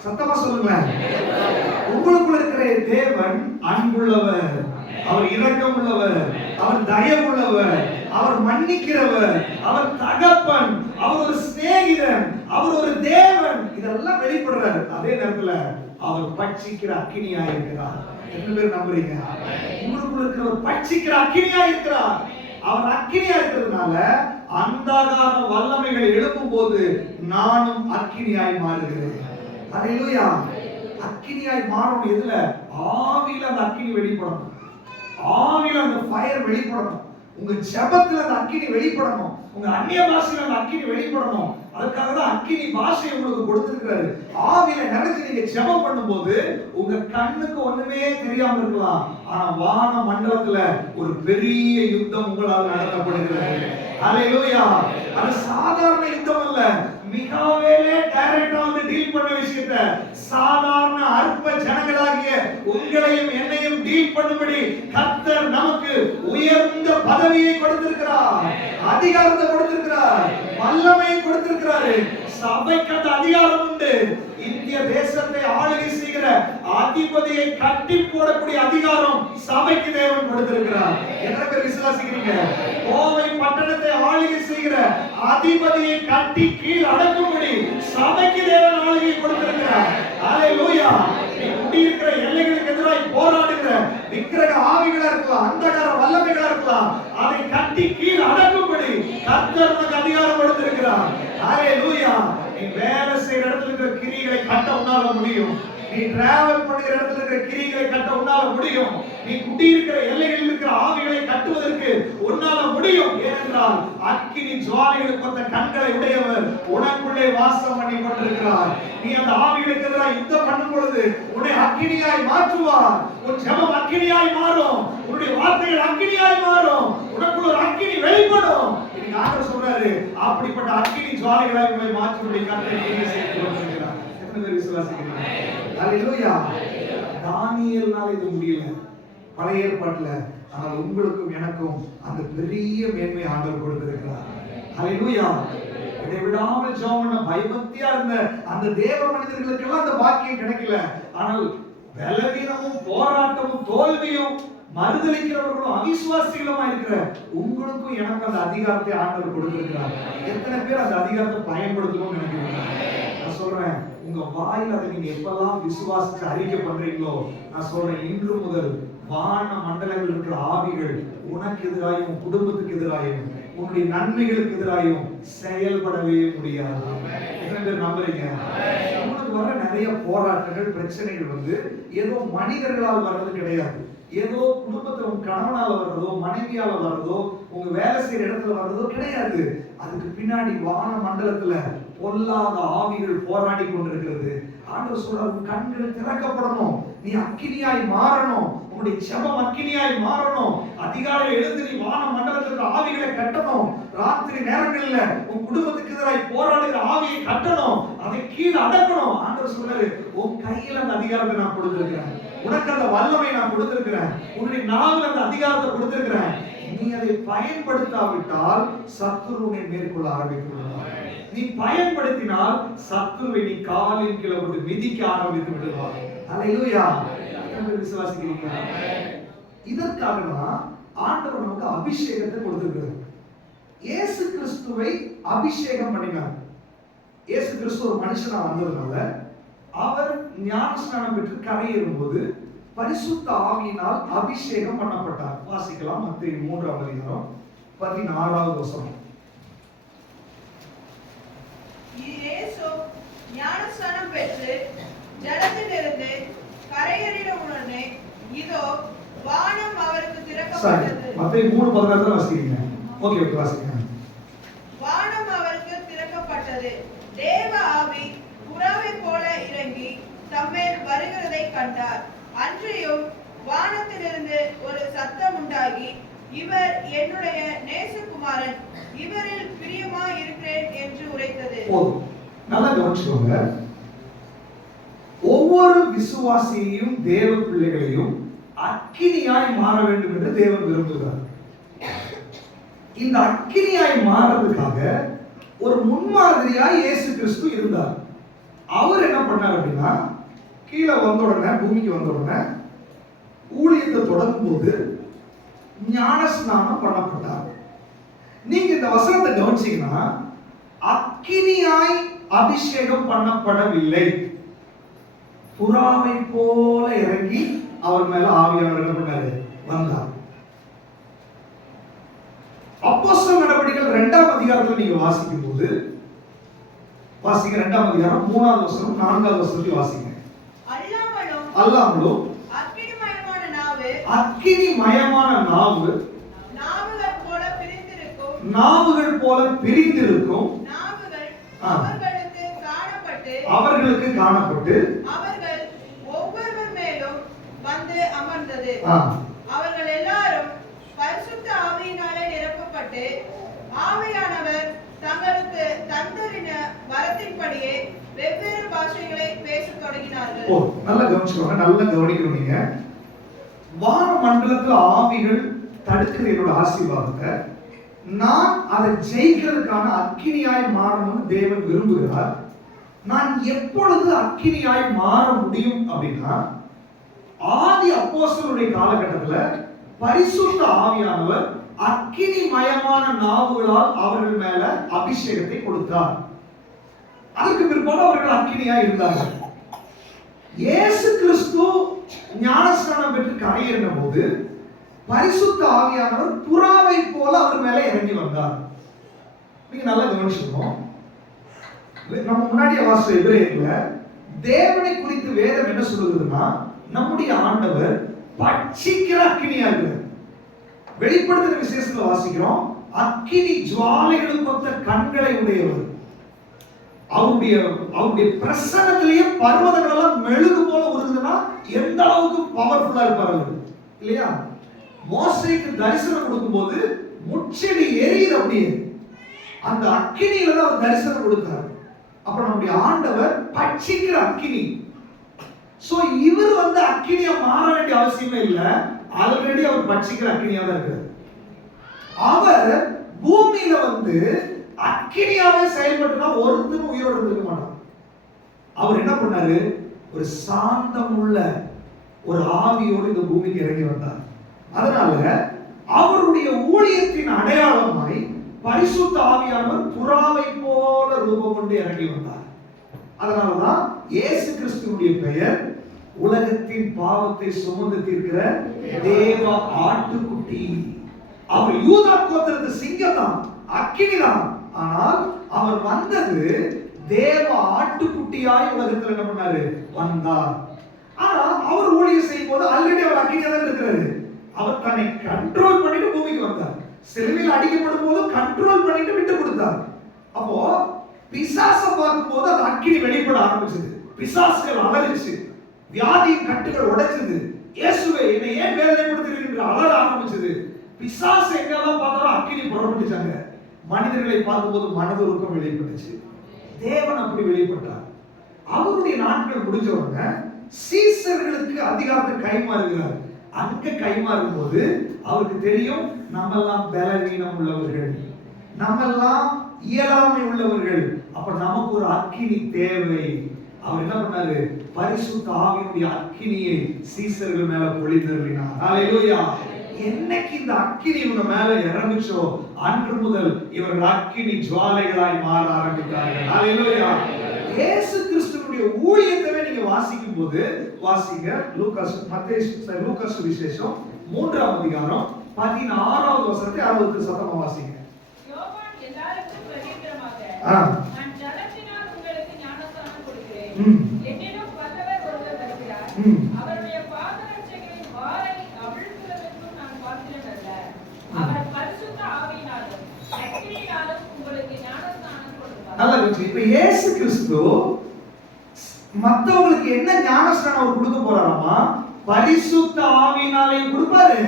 சத்தமா சொல்லுங்களேன். உங்களுக்குள்ள இருக்கிற தேவன் அன்புள்ளவர், அவர் இரக்கம் உள்ளவர், அவர் தயவுள்ளவர், அவர் மன்னிக்கிறவர், அவர் தகப்பன், அவர் ஒரு சிநேகிதன், அவர் ஒரு தேவன். இதெல்லாம் வெளிப்படுறாரு. அதே நேரத்துல அவர் பட்சிக்கிற அக்கினியாய் இருக்கிறார். எத்தனை பேர் நம்புறீங்க? உங்களுக்குள்ள இருக்கிறவர் பட்சிக்கிற அக்கினியாய் இருக்கிறார். அவர் அக்கினியா இருக்கிறதுனால அந்தகார வல்லமைகள் எழுப்பும் போது நானும் அக்கினியாய் மாறுகிறேன். ஹalleluya. அக்கினியாய் மாறணும். எதுல? ஆவியில அந்த அக்கினி வெளிப்படணும். ஆவியில அந்த ஃபயர் வெளிப்படணும். உங்க ஜெபத்துல அந்த அக்கினி வெளிப்படணும். உங்க அந்நிய பாஷையில அந்த அக்கினி வெளிப்படணும். அதுக்காக தான் அக்கினி பாஷை உங்களுக்கு கொடுத்திருக்கிறாரு. ஆவியில நிறைஞ்சு நீங்க ஜெபம் பண்ணும்போது உங்க கண்ணுக்கு ஒண்ணுமே தெரியாம இருக்கலாம், ஆனா வான மண்டலத்துல ஒரு பெரிய யுத்தம் உங்களால் நடத்தப்படுகிறது. ஹalleluya. அது சாதாரண யுத்தம் அல்ல. மிகாவேலே டைரக்டா வந்து டீல் பண்ண விஷயத்தை சாதாரண அற்ப ஜனங்களாகிய உங்களையும் என்னையும் டீல் பண்ணும்படி கர்த்தர் நமக்கு உயர்ந்த பதவியை கொடுத்திருக்கிறார், அதிகாரத்தை கொடுத்திருக்கிறார், வல்லமையை கொடுத்திருக்கிறார். சபைக்கு அந்த அதிகாரம் உண்டு. இந்திய தேசத்தை ஆளுகை செய்கிற அதிபதியை கட்டி போடக்கூடிய அதிகாரம் சபைக்கு தேவன் கொடுத்திருக்கிறார். எத்தனை பேர் விசுவாசிக்கிறீங்க? கோவை பட்டணத்தை ஆளுகை செய்கிற அதிபதியை கட்டி கீழ் அடக்கும்படி சபைக்கு தேவன் ஆளுகை கொடுத்திருக்கிறார். ஹalleluya. நீ குடியிருக்கிற எல்லைகளுக்கு எதிராக போராடுகிற விக்கிரக ஆவிகளா இருக்கலாம், அந்தகார வல்லமைகளா இருக்கலாம், அதை கட்டி கீழ் அடக்கும்படி கர்த்தர் உனக்கு அதிகாரம் கொடுத்திருக்கிறார். ஹalleluya. நீ வேலை செய்யற இடத்துல இருக்கிற கிரியைகளை கட்ட உன்னால முடியும். நீ டிராவல் பண்ணுகிற இடத்துல இருக்கிற கிரியைகளை கட்ட உன்னால முடியும். நீ குடியிருக்கிற எல்லைகளில் இருக்கிற ஆவிகளை கட்டுவதற்கு உன்னால முடியும். ஏனென்றால் அக்கினி ஜுவாலைகளுக்கு அந்த கண்களை உடையவர் உனக்குள்ளே வாசம் பண்ணி கொண்டிருக்கிறார். நீ அந்த ஆவிகளுக்கு எதிராக யுத்தம் பண்ணும் பொழுது உன்னை அக்கினியாய் மாற்றுவார். உன் ஜெபம் அக்கினியாய் மாறும். உன்னுடைய வார்த்தைகள் அக்கினியாய் மாறும். உனக்குள்ள ஒரு அக்கினி வெளிப்படும். இன்னைக்கு ஆண்டவர் சொல்றாரு, அப்படிப்பட்ட அக்கினி ஜுவாலைகளை உங்களை மாற்றும்படி கர்த்தர் கிரியை செய்து கொண்டிருக்கிறார். எத்தனை பேர் விசுவாசிக்கிறீங்க? ஹalleluya. தானியேல்னால இது முடியல பழைய ஏற்பாட்டுல, ஆனால் உங்களுக்கும் எனக்கும் அந்த பெரிய மேன்மை ஆண்டவர் கொடுத்திருக்கிறார். ஹalleluya. இடைவிடாமல் ஜெபம் பண்ண பயபக்தியா இருந்த அந்த தேவ மனிதர்களுக்கு எல்லாம் அந்த பாக்கியம் கிடைக்கல. ஆனால் பலவீனமும் போராட்டமும் தோல்வியும் மறுதலிக்கிறவர்களும் அவிசுவாசிகளுமா இருக்கிற உங்களுக்கும் எனக்கு அந்த அதிகாரத்தை ஆண்டவர் கொடுத்திருக்கிறார். எத்தனை பேர் அந்த அதிகாரத்தை பயன்படுத்தணும்னு நினைக்கிறீங்க? நான் சொல்றேன், உங்க வாயில அதை நீங்க எப்பெல்லாம் விசுவாசிச்சு அறிக்கை பண்றீங்களோ, நான் சொல்றேன், இன்று முதல் வான மண்டலங்கள் இருக்கிற ஆவிகள் உனக்கு எதிராயும் உன் குடும்பத்துக்கு எதிராயும் உன்னுடைய நன்மைகளுக்கு எதிராயும் செயல்படவே முடியாது. எத்தனை பேர் நம்புறீங்க? உங்களுக்கு வர நிறைய போராட்டங்கள் பிரச்சனைகள் வந்து ஏதோ மனிதர்களால் வர்றது கிடையாது. ஏதோ குடும்பத்துல உங்க கணவனால வர்றதோ மனைவியால வர்றதோ உங்க வேலை செய்யற இடத்துல வர்றதோ கிடையாது. அதுக்கு பின்னாடி வான மண்டலத்துல பொல்லாத ஆவிகள் போராடி கொண்டிருக்கிறது. ஆண்டவர் சொல்றார், உன் கண்கள் திறக்கப்படணும், நீ அக்கினியாய் மாறணும், உன்னுடைய ஜெபம் அக்கினியாய் மாறணும். அதிகாலை எழுந்து நீ வான மண்டலத்துக்கு ஆவிகளை கட்டணும். ராத்திரி நேரங்கள்ல உன் குடும்பத்துக்கு எதிராக போராடுகிற ஆவியை கட்டணும், அதை கீழே அடக்கணும். ஆண்டவர் சொல்றாரு, உன் கையில அந்த அதிகாரத்தை நான் கொடுத்திருக்கிறேன், உனக்கு அந்த வல்லமை நான் கொடுத்திருக்கிறேன், உன்னுடைய நாவில் அந்த அதிகாரத்தை கொடுத்திருக்கிறேன். நீ அதை பயன்படுத்தாவிட்டால் சத்துரு உன்னை மேற்கொள்ள ஆரம்பிக்கிறார். நீ பயன்படுத்தினால் சத்துருவை நீ காலின் கீழே போட்டு மிதிக்க ஆரம்பித்து விடுவார். அல்லேலூயா. விசுவாசிக்கிறீங்க? இதற்காக தான் ஆண்டவர் நமக்கு அபிஷேகத்தை கொடுத்திருக்கிறார். இயேசு கிறிஸ்துவை அபிஷேகம் பண்ணினார். இயேசு கிறிஸ்து ஒரு மனுஷனா வந்ததுனால அவர் ஞானஸ்நானம் பெற்று கரையேறும்போது பரிசுத்த ஆவியினால் அபிஷேகம் பண்ணப்பட்டார். வாசிக்கலாம், மத்தேயு 3ஆம் அதிகாரம் 16வது வசனம். இயேசு ஞானஸ்நானம் பெற்று ஜலத்திலிருந்து கரையேறின உடனே இதோ வானம் அவருக்கு திறக்கப்பட்டது. மத்தேயு 3:16 வாசிக்கிறீங்க? ஓகே, வாசிங்க. வானம் அவருக்கு திறக்கப்பட்டது, தேவ ஆவி புறாவை போல இறங்கி தம்மேல் வருகிறதை கண்டார். அன்றியும் வானத்திலிருந்து ஒரு சத்தம் உண்டாகி, இவர் என்னுடைய நேசகுமாரன், இவரில் பிரியமா இருக்கிறேன் என்று உரைத்தது. நல்லா கவனிச்சுக்கோங்க. ஒவ்வொரு விசுவாசியையும் தேவ பிள்ளைகளையும் அக்கினியாய் மாற வேண்டும் என்று தேவன் விரும்புகிறார். இந்த அக்கினியாய் மாறதுக்காக ஒரு முன்மாதிரியாய் இயேசு கிறிஸ்து இருந்தார். அவர் என்ன பண்ணார் அப்படின்னா, கீழே வந்த உடனே, பூமிக்கு வந்த உடனே ஊழியத்தை தொடங்கும் போது ஞானஸ்நானம் பண்ணப்பட்டார். நீங்க இந்த வசனத்தை கவனிச்சீங்கன்னா, அக்கினியாய் அபிஷேகம் பண்ணப்படவில்லை, புறாவை போல இறங்கி அவர் மேல ஆவியானவர் என்ன பண்ணாரு, வந்தார். அப்போஸ்தலர் நடவடிக்கைகள் 2ஆம் அதிகாரத்துல நீங்க வாசிக்கும் போது, வாசிங்க 2ஆம் அதிகாரம் 3வது வசனம் 4வது வசனத்தை வாசிங்க. அல்லாமலும் அக்கினிமயமான நாவு நாவுகள் போல பிரிந்திருக்கும் அவர்களுக்கு காணப்பட்டு அவர்கள் ஒவ்வொருவர் மேலும் வந்து அமர்ந்தது. அவர்கள் எல்லாரும் பரிசுத்த ஆவியினாலே நிரப்பப்பட்டு ஆவியானவர் தங்களுக்கு தந்தரின வரத்தின்படியே வெவ்வேறு பாஷைகளை பேசத் தொடங்கினார்கள். நல்லா கவனிச்சுக்கோங்க, நல்லா கவனிக்கணும். நீங்க வான மண்டலத்துல ஆவிகள் தடுக்கிற என்னோட ஆசீர்வாதத்தை நான் அதை ஜெயிக்கிறதுக்கான அக்கினியாய் மாறணும்னு தேவன் விரும்புகிறார். நான் எப்பொழுது அக்கினியாய் மாற முடியும் அப்படின்னா, ஆதி அப்போஸ்தலருடைய காலகட்டத்துல பரிசுத்த ஆவியானவர் அக்கினிமயமான நாவுகளால் அவர்கள் மேல அபிஷேகத்தை கொடுத்தார். அதற்கு பிற்பாடு அவர்கள் அக்கினியா இருந்தார்கள். இயேசு கிறிஸ்து ஞானஸ்நானம் பெற்று கரையேறின போது பரிசுத்த ஆவியானவர் புறாவை போல அவர் மேல இறங்கி வந்தார். நீங்க நல்லா கவனிச்சுக்கணும். நம்ம முன்னாடியே வாசிச்ச எபிரேயர்ல தேவனை குறித்து வேதம் என்ன சொல்லுதுன்னா, நம்முடைய ஆண்டவர் பட்சிக்கிற அக்கினியா இருக்கிறார். வெளிப்படுத்தின விசேஷத்துல வாசிக்கிறோம், அக்கினி ஜுவாலைகளுக்கு ஒத்த கண்களை உடையவர். அவருடைய பிரசன்னத்திலேயே பர்வதங்கள் எல்லாம் மெழுகு போல உருகுதுன்னா எந்த அளவுக்கு பவர்ஃபுல்லா இருப்பார் அவர், இல்லையா? மோசேக்கு தரிசனம் கொடுக்கும்போது முச்செடி எரியுது, அப்படியே அந்த அக்கினியில தான் அவர் தரிசனம் கொடுத்தார். அப்ப நம்முடைய ஆண்டவர் பட்சிக்கிற அக்கினி. சோ இவர் வந்து அக்கினியா மாற வேண்டிய அவசியமே இல்லை, ஆல்ரெடி அவர் பட்சிக்கிற அக்கினியா தான் இருக்கிறார். அவர் பூமியில வந்து அக்கினியாவே செயல்பட்டுனா ஒருத்தரும் உயிரோடு இருக்க மாட்டான். அவர் என்ன பண்ணாரு, ஒரு சாந்தமுள்ள ஒரு ஆவியோடு இந்த பூமிக்கு இறங்கி வந்தார். அதனால அவருடைய ஊழியத்தின் அடையாளமாய் பரிசுத்த ஆவியானவர் புறாவை போல ரூபம் கொண்டு இறங்கி வந்தார். அதனாலதான் இயேசு கிறிஸ்துவினுடைய பெயர் உலகத்தின் பாவத்தை சுமந்து தீர்க்கிற தேவ ஆட்டுக்குட்டி. அவர் யூதா கோத்திரத்து சிங்கம் தான், அக்கினி தான். ஆனால் அவர் வந்தது தேவ ஆட்டுக்குட்டியாய் உலகத்தில் என்ன பண்ணாரு, வந்தார். ஆனா அவர் ஊழியம் செய்யும் போது ஆல்ரெடி அவர் அக்கினியா தான் இருக்கிறாரு. அவர் தன்னை கண்ட்ரோல் பண்ணிட்டு பூமிக்கு வந்தார். சிலுவையில் அடிக்கப்படும் போது கண்ட்ரோல் பண்ணிட்டு விட்டு கொடுத்தார். அப்போ பிசாசை பார்க்கும் போது அந்த அக்கினி வெளிப்பட ஆரம்பிச்சது. பிசாசுகள் அலறிச்சு, வியாதி கட்டுகள் உடைச்சது. இயேசுவே என்னை ஏன் வேதனைப்படுத்துகிறீர்கள் என்று அலற ஆரம்பிச்சது. பிசாசு எங்கெல்லாம் பார்த்தாலும் அக்கினி புறப்பட்டுச்சாங்க. மனிதர்களை பார்க்கும்போது மனதுருக்கம் வெளிப்பட்டுச்சு. தேவன் அப்படி வெளிப்பட்டார். அவருடைய நாட்கள் முடிஞ்ச உடனே சீசர்களுக்கு அதிகாரத்தை கைமாறுகிறார். அங்க கைமாறும் போது அவருக்கு தெரியும், நம்மெல்லாம் பலவீனம் உள்ளவர்கள், நம்மெல்லாம் இயலாமை உள்ளவர்கள், அப்ப நமக்கு ஒரு அக்கினி தேவை. அவர் என்ன பண்ணாரு? பரிசுத்த ஆவியினுடைய அக்கினியை சீசர்கள் மேல பொழிந்தருளினார். ஹல்லேலூயா. என்னைக்கு இந்த அக்கினி இவங்க மேல இறங்குச்சோ அன்று முதல் இவர்கள் அக்கினி ஜுவாலைகளாய் மாற ஆரம்பித்தார்கள். ஹல்லேலூயா. இயேசு கிறிஸ்துவினுடைய ஊழியத்தை நீங்க வாசிக்கும் போது வாசிங்க, லூகாஸ் விசேஷம் 3ஆம் அதிகாரம் 16வது வசனத்தை 60 சத்தமா வாசிங்க. யோவான் எல்லாருக்கும் பிரதித்திரமாக, நான் ஜலத்தினால் உங்களுக்கு ஞானஸ்நானம் கொடுக்கிறேன், என்னிடம் வல்லவர் ஒருவர் வருகிறார், அவருடைய பாதரட்சைகளின் வாரை அவிழ்க்கிறதற்கும் நான் பாத்திரன் அல்ல, அவர் பரிசுத்த ஆவியினாலும் அக்கினியினாலும் உங்களுக்கு ஞானஸ்நானம் கொடுப்பார். நல்லா இருந்துச்சு. இப்ப இயேசு கிறிஸ்து மத்தவங்களுக்கு என்ன ஞானஸ்நானம் அவர் கொடுக்க போறாராமா? பரிசுத்த ஆவியினாலையும் கொடுப்பாரு,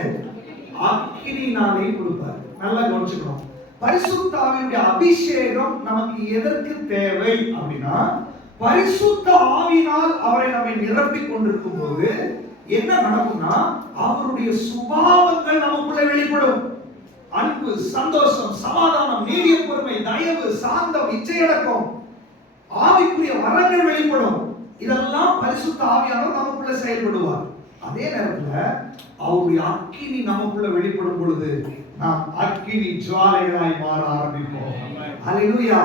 அக்கினியினாலையும் கொடுப்பாரு. நல்லா கவனிச்சுக்கணும். பரிசுத்த ஆவியினுடைய அபிஷேகம் நமக்கு எதற்கு தேவை அப்படின்னா, பரிசுத்த ஆவியினால் அவரை நம்மை நிரப்பிக் கொண்டிருக்கும் போது என்ன நடக்கும்னா, அவருடைய சுபாவங்கள் நமக்குள்ள வெளிப்படும். அன்பு, சந்தோஷம், சமாதானம், நீடிய பொறுமை, தயவு, சாந்தம், இச்சையடக்கம், ஆவிக்குரிய வரங்கள் வெளிப்படும். இதெல்லாம் பரிசுத்த ஆவியானவர் நமக்குள்ள செயல்படுவார். அதே நேரத்துல அவருடைய அக்கினி நமக்குள்ள வெளிப்படும் பொழுது நாம் அக்கினி ஜுவாலைகளாய் மாற ஆரம்பிப்போம். ஹல்லேலூயா.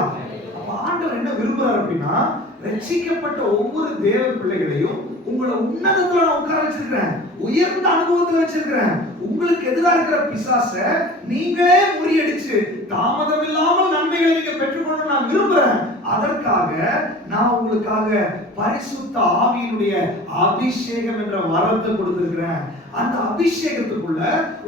அப்ப ஆண்டவர் என்ன விரும்புறார் அப்படின்னா, ரட்சிக்கப்பட்ட ஒவ்வொரு தேவ பிள்ளைகளையும் உங்களை உன்னதத்துல நான் உட்கார வச்சிருக்கிறேன், உயர்ந்த அனுபவத்துல வச்சிருக்கிறேன். உங்களுக்கு எதிராக இருக்கிற பிசாசை நீங்களே முறியடிச்சு தாமதம் இல்லாமல் நன்மைகளை நீங்க பெற்றுக்கொள்ள நான் விரும்புறேன். அதற்காக நான் உங்களுக்காக பரிசுத்த ஆவியினுடைய அபிஷேகம் என்ற வரத்தை கொடுத்திருக்கிறேன். அந்த அபிஷேகத்துக்குள்ள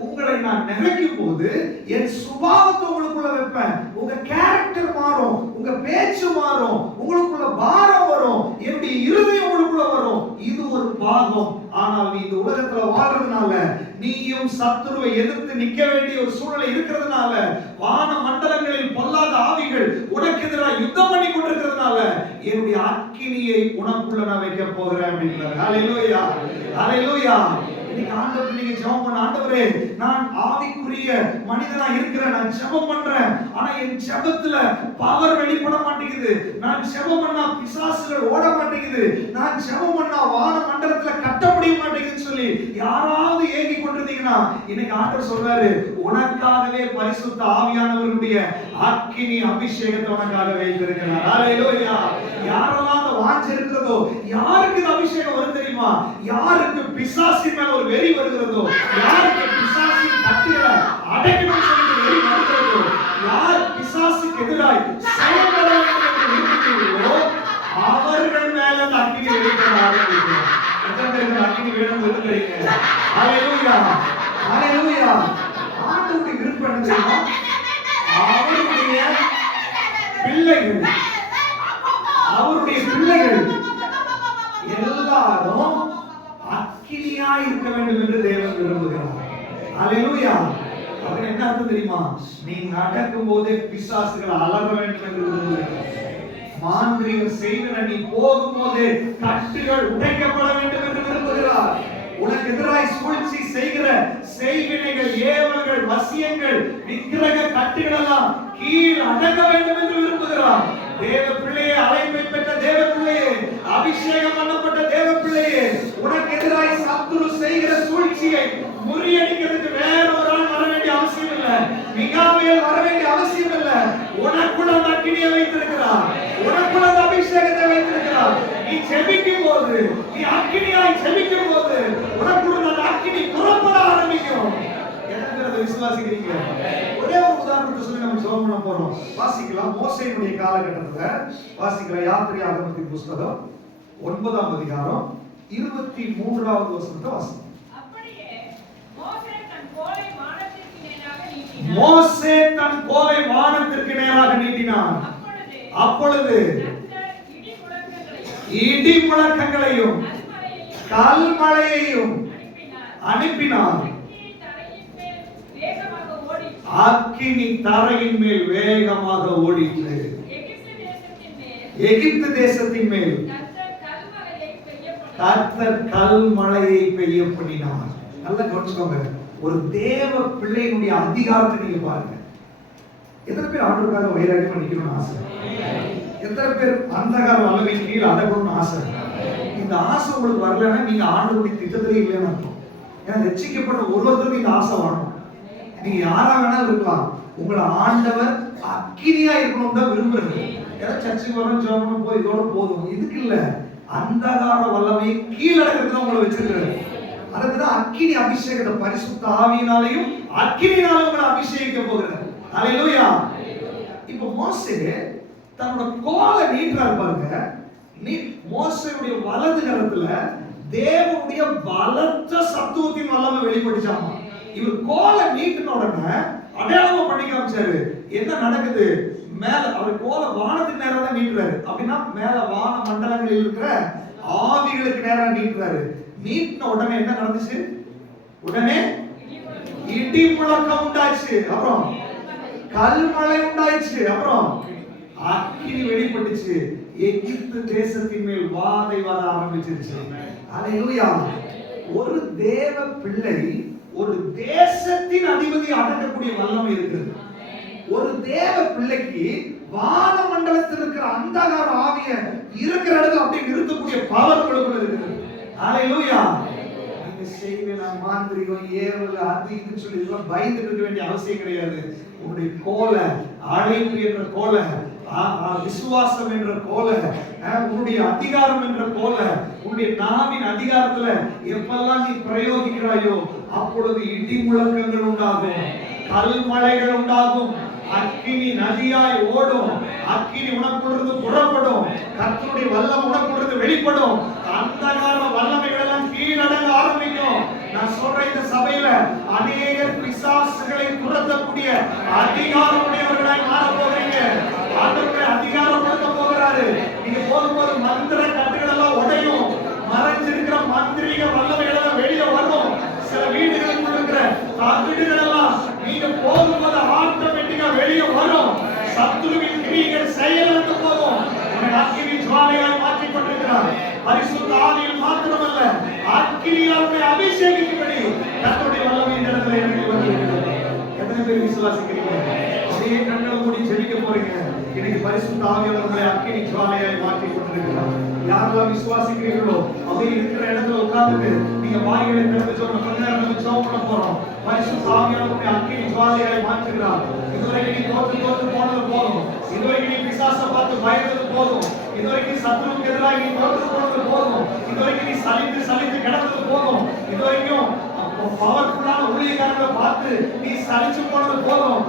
உங்களை நான் நினைக்கும் போது என் சுபாவத்தை உங்களுக்குள்ள வைப்பேன். உங்க கேரக்டர் மாறும், உங்க பேச்சு மாறும், உங்களுக்குள்ள பாரம் வரும், என்னுடைய இருதயம் உங்களுக்குள்ள வரும். இது ஒரு பாகம். ஆனால் நீ இந்த உலகத்துல வாழ்றதுனால, நீயும் சத்துருவை எதிர்த்து நிக்க வேண்டிய ஒரு சூழ்நிலை இருக்கிறதுனால, வான மண்டலங்களில் பொல்லாத ஆவிகள் உனக்கு எதிராக யுத்தம் பண்ணி கொண்டிருக்கிறதுனால, என்னுடைய அக்கினியை உனக்குள்ள நான் வைக்க போகிறேன் அப்படின்றார். ஹல்லேலூயா. ஹல்லேலூயா. இன்னைக்கு ஆண்டவரே நீங்க ஜெபம் பண்ண, ஆண்டவரே நான் ஆவிக்குரிய மனிதனா இருக்கிறேன், நான் ஜெபம் பண்றேன், ஆனா என் ஜெபத்துல பவர் வெளிப்பட மாட்டேங்குது, நான் ஜெபம் பண்ணா பிசாசுகள் ஓட மாட்டேங்குது, நான் ஜெபம் பண்ணா வான மண்டலத்துல கட்ட முடிய மாட்டேங்குதுன்னு சொல்லி யாராவது ஏங்கி கொண்டிருந்தீங்கன்னா, இன்னைக்கு ஆண்டவர் சொல்றாரு, உனக்காகவே பரிசுத்த ஆவியானவருடைய அக்கினி அபிஷேகத்தை உனக்காக வைத்திருக்கிறார். ஹல்லேலூயா. யாரெல்லாம் அந்த வாஞ்சை இருக்கிறதோ, யாருக்கு இந்த அபிஷேகம் வரும் தெரியுமா? யாருக்கு பிசாசின் மேல ஒரு வெறி வருகிறதோ, யாருக்கு பிசாசின் கட்டுகளை அடக்கணும்னு சொல்லி வெறி வருகிறதோ, யார் பிசாசுக்கு எதிராய் செயல்பட வேண்டும் என்று விரும்புகிறீர்களோ, அவர்கள் மேல அந்த அக்கினி வெளிப்பட ஆரம்பிக்கும். எத்தனை பேருக்கு அக்கினி வேணும் இருக்கிறீங்க? ஹல்லேலூயா. ஹல்லேலூயா. ஆண்டவருடைய விருப்பம் என்ன தெரியுமா? அவருடைய பிள்ளைகள், அவருடைய பிள்ளைகள் எல்லாரும் அக்கினியாய் இருக்க வேண்டும் என்று தேவன் விரும்புகிறார். ஹல்லேலூயா. அது என்ன அர்த்தம் தெரியுமா? நீ நடக்கும் போதே பிசாசுகள் அலற வேண்டும் என்று விரும்புகிறார். மாந்திரீகம் செய்கிற நீ போகும்போதே கட்டுகள் உடைக்கப்பட வேண்டும் என்று விரும்புகிறார். உனக்கு எதிராய் சூழ்ச்சி செய்கிற செய்வினைகள், ஏவல்கள், வசியங்கள், விக்கிரக கட்டுகள் எல்லாம் கீழ் அடங்க வேண்டும் என்று விரும்புகிறார். தேவ பிள்ளையே, அழைப்பை பெற்ற தேவ பிள்ளையே, அபிஷேகம் பண்ணப்பட்ட தேவ பிள்ளையே, உனக்கு எதிராய் சத்துரு செய்கிற சூழ்ச்சியை முறியடிக்கிறதுக்கு வேற ஒரு ஆள் வர வேண்டிய அவசியம் இல்லை, மிகாவேல் வர வேண்டிய அவசியம் இல்லை. உனக்குள்ள அந்த அக்கினியை வைத்திருக்கிறார், உனக்குள்ள அந்த அபிஷேகத்தை வைத்திருக்கிறார். நீ ஜெபிக்கும் போது, நீ அக்கினியாய் ஜெபிக்கும் போது உனக்குள்ள அந்த அக்கினி புறப்பட ஆரம்பிக்கும். என்னங்கிறத விசுவாசிக்கிறீங்க? ஒரே ஒரு உதாரணத்தை சொல்லி நம்ம ஜெபம் பண்ண போறோம். வாசிக்கலாம். மோசேயுடைய காலகட்டத்துல வாசிக்கலாம். யாத்திரையாகமத்தின் புத்தகம் 9ஆம் அதிகாரம் 23வது வசனத்தை வாசிக்கலாம். அப்படியே மோசே தன் கோலை வானத்திற்கு நேராக நீட்டினான். மோசே தன் கோலை வானத்திற்கு நேராக நீட்டினான். அப்பொழுது இடி முழக்கங்களையும் கல்மழையையும் அனுப்பினார். அக்கினி தரையின் மேல் வேகமாக ஓடிற்று. எகிப்து தேசத்தின் மேல் கர்த்தர் கல்மழையை பெய்ய பண்ணினார். நல்லா கவனிச்சுக்கோங்க. ஒரு தேவ பிள்ளையினுடைய அதிகாரத்தை நீங்க பாருங்க. எத்தனை பேர் ஆண்டவருக்காக வைராக்கியம் நிக்கணும்னு ஆசை? எத்தனை பேர் அந்தகார வல்லமையின் கீழ் அடங்கணும்னு ஆசை? இந்த ஆசை உங்களுக்கு வரலன்னா நீங்க ஆண்டவருடைய திட்டத்திலே இல்லைன்னு அர்த்தம். ஏன்னா ரட்சிக்கப்பட்ட ஒருவருக்கும் இந்த ஆசை வரணும். நீங்க யாரா வேணாலும் இருக்கலாம். உங்களை ஆண்டவர் அக்கினியா இருக்கணும் தான் விரும்புறது. ஏன்னா சர்ச்சுக்கு வரோம், ஜெபம் போய் இதோட போதும், இதுக்கு இல்ல. அந்தகார வல்லமையை கீழடக்கிறதுக்கு உங்களை வச்சிருக்கிறாரு. அதுக்குதான் அக்கினி அபிஷேகத்தை பரிசுத்த ஆவியினாலையும் அக்கினியினாலும் உங்களை அபிஷேகிக்க போகிறார். ஹல்லேலூயா. இப்போ மோசே தன்னோட கோலை நீட்டுறாரு பாருங்க. மோசேயுடைய வலது கரத்துல தேவனுடைய பலத்த சத்துவத்தின் வல்லமை வெளிப்பட்டுச்சாமா. இவர் கோலை நீட்டின உடனே அடையாளமா பண்ணி காமிச்சாரு. என்ன நடக்குது? மேல அவர் கோலை வானத்துக்கு நேரா தான் நீட்டுறாரு. அப்படின்னா மேல வான மண்டலங்களில் இருக்கிற ஆவிகளுக்கு நேரா நீட்டுறாரு. நீட்டின உடனே என்ன நடந்துச்சு? உடனே இடி முழக்கம் உண்டாச்சு. அப்புறம் கல்மழை உண்டாயிடுச்சு. அப்புறம் அக்கினி வெளிப்பட்டுச்சு. எகிப்து தேசத்தின் மேல் வாதை வர ஆரம்பிச்சிருச்சு. ஹல்லேலூயா. ஒரு தேவ பிள்ளை ஒரு தேசத்தின் அதிபதி அடக்கக்கூடிய வல்லமை இருக்குது. ஒரு தேவ பிள்ளைக்கு வான மண்டலத்தில் இருக்கிற அந்தகார ஆவிய இருக்கிற இடத்துல அப்படியே நிறுத்தக்கூடிய பவர் உங்களுக்குள்ள இருக்குது. ஹல்லேலூயா. நீங்க செய்வேனா மாந்திரிகம் ஏவல் அது இதுன்னு சொல்லி இதெல்லாம் பயந்துட்டு இருக்க வேண்டிய அவசியம் கிடையாது. உங்களுடைய கோலை, அழைப்பு என்ற கோலை, விசுவாசம் என்ற கோலை, உன்னுடைய அதிகாரம் என்ற கோலை, உன்னுடைய நாவின் அதிகாரத்துல எப்பெல்லாம் நீ பிரயோகிக்கிறாயோ அப்பொழுது இடி முழக்கங்கள் உண்டாகும், கல்மழைகள் உண்டாகும், அக்கினி நதியாய் ஓடும், அக்கினி உனக்குள்ளிருந்து புறப்படும், கர்த்தருடைய வல்லமை உனக்குள்ளிருந்து வெளிப்படும், அந்தகார வல்லமைகள் எல்லாம் கீழடங்க ஆரம்பிக்கும். நான் சொல்ற இந்த சபையில அநேக பிசாசுகளை துரத்தக்கூடிய அதிகாரமுடையவர்களாய் மாற போகிறீங்க. ஆண்டவருடைய அதிகாரம் கொடுக்க போகிறாரு. நீங்க போகும்போது மந்திர கட்டுகள் எல்லாம் உடையும், மறைஞ்சிருக்கிற மந்திரிக வல்லமைகள் எல்லாம் வெளியே வரும். சில வீடுகளுக்குள்ள இருக்கிற தகுதிகள் எல்லாம் நீங்க போகும்போது ஆட்டோமேட்டிக்கா வெளியே வரும். சத்துருவின் கிரியைகள் செயலிழந்து போகும். உன்னை அக்கினி ஜுவாலையாய் மாற்றிக் கொண்டிருக்கிறார். பரிசுத்த ஆவியில் மாத்திரமல்ல, அக்கினியால் அபிஷேகிக்கும்படி கர்த்தருடைய வல்லமை இந்த இடத்துல இறங்கி வந்திருக்கிறது. எத்தனை பேர் விசுவாசிக்கிறீங்க? அப்படியே கண்களை மூடி ஜெபிக்க போறீங்க. இன்னைக்கு பரிசுத்த ஆவியானவர் உங்களை அக்கினி ஜுவாலையாய் மாற்றிக் கொண்டிருக்கிறார். யாரெல்லாம் விசுவாசிக்கிறீர்களோ அப்படியே இருக்கிற இடத்துல உட்கார்ந்துட்டு நீங்க வாய்களை திறந்து சொல்லணும். கொஞ்ச நேரம் நம்ம ஜெபம் பண்ண போறோம். பரிசுத்த ஆவியானவர் அக்கினி ஜுவாலையாய் மாற்றுகிறார். இதுவரைக்கும் நீ தோற்று போனது போதும். இதுவரைக்கும் நீ பிசாசை பார்த்து பயந்தது போதும். இதுவரைக்கும் சத்துருவுக்கு எதிராக நீ தோற்று போனது போதும். இதுவரைக்கும் நீ சலித்து கிடந்தது போதும். இதுவரைக்கும் பவர்ஃபுல்லான ஊழியக்காரங்களை பார்த்து நீ சலிச்சு போனது போதும்.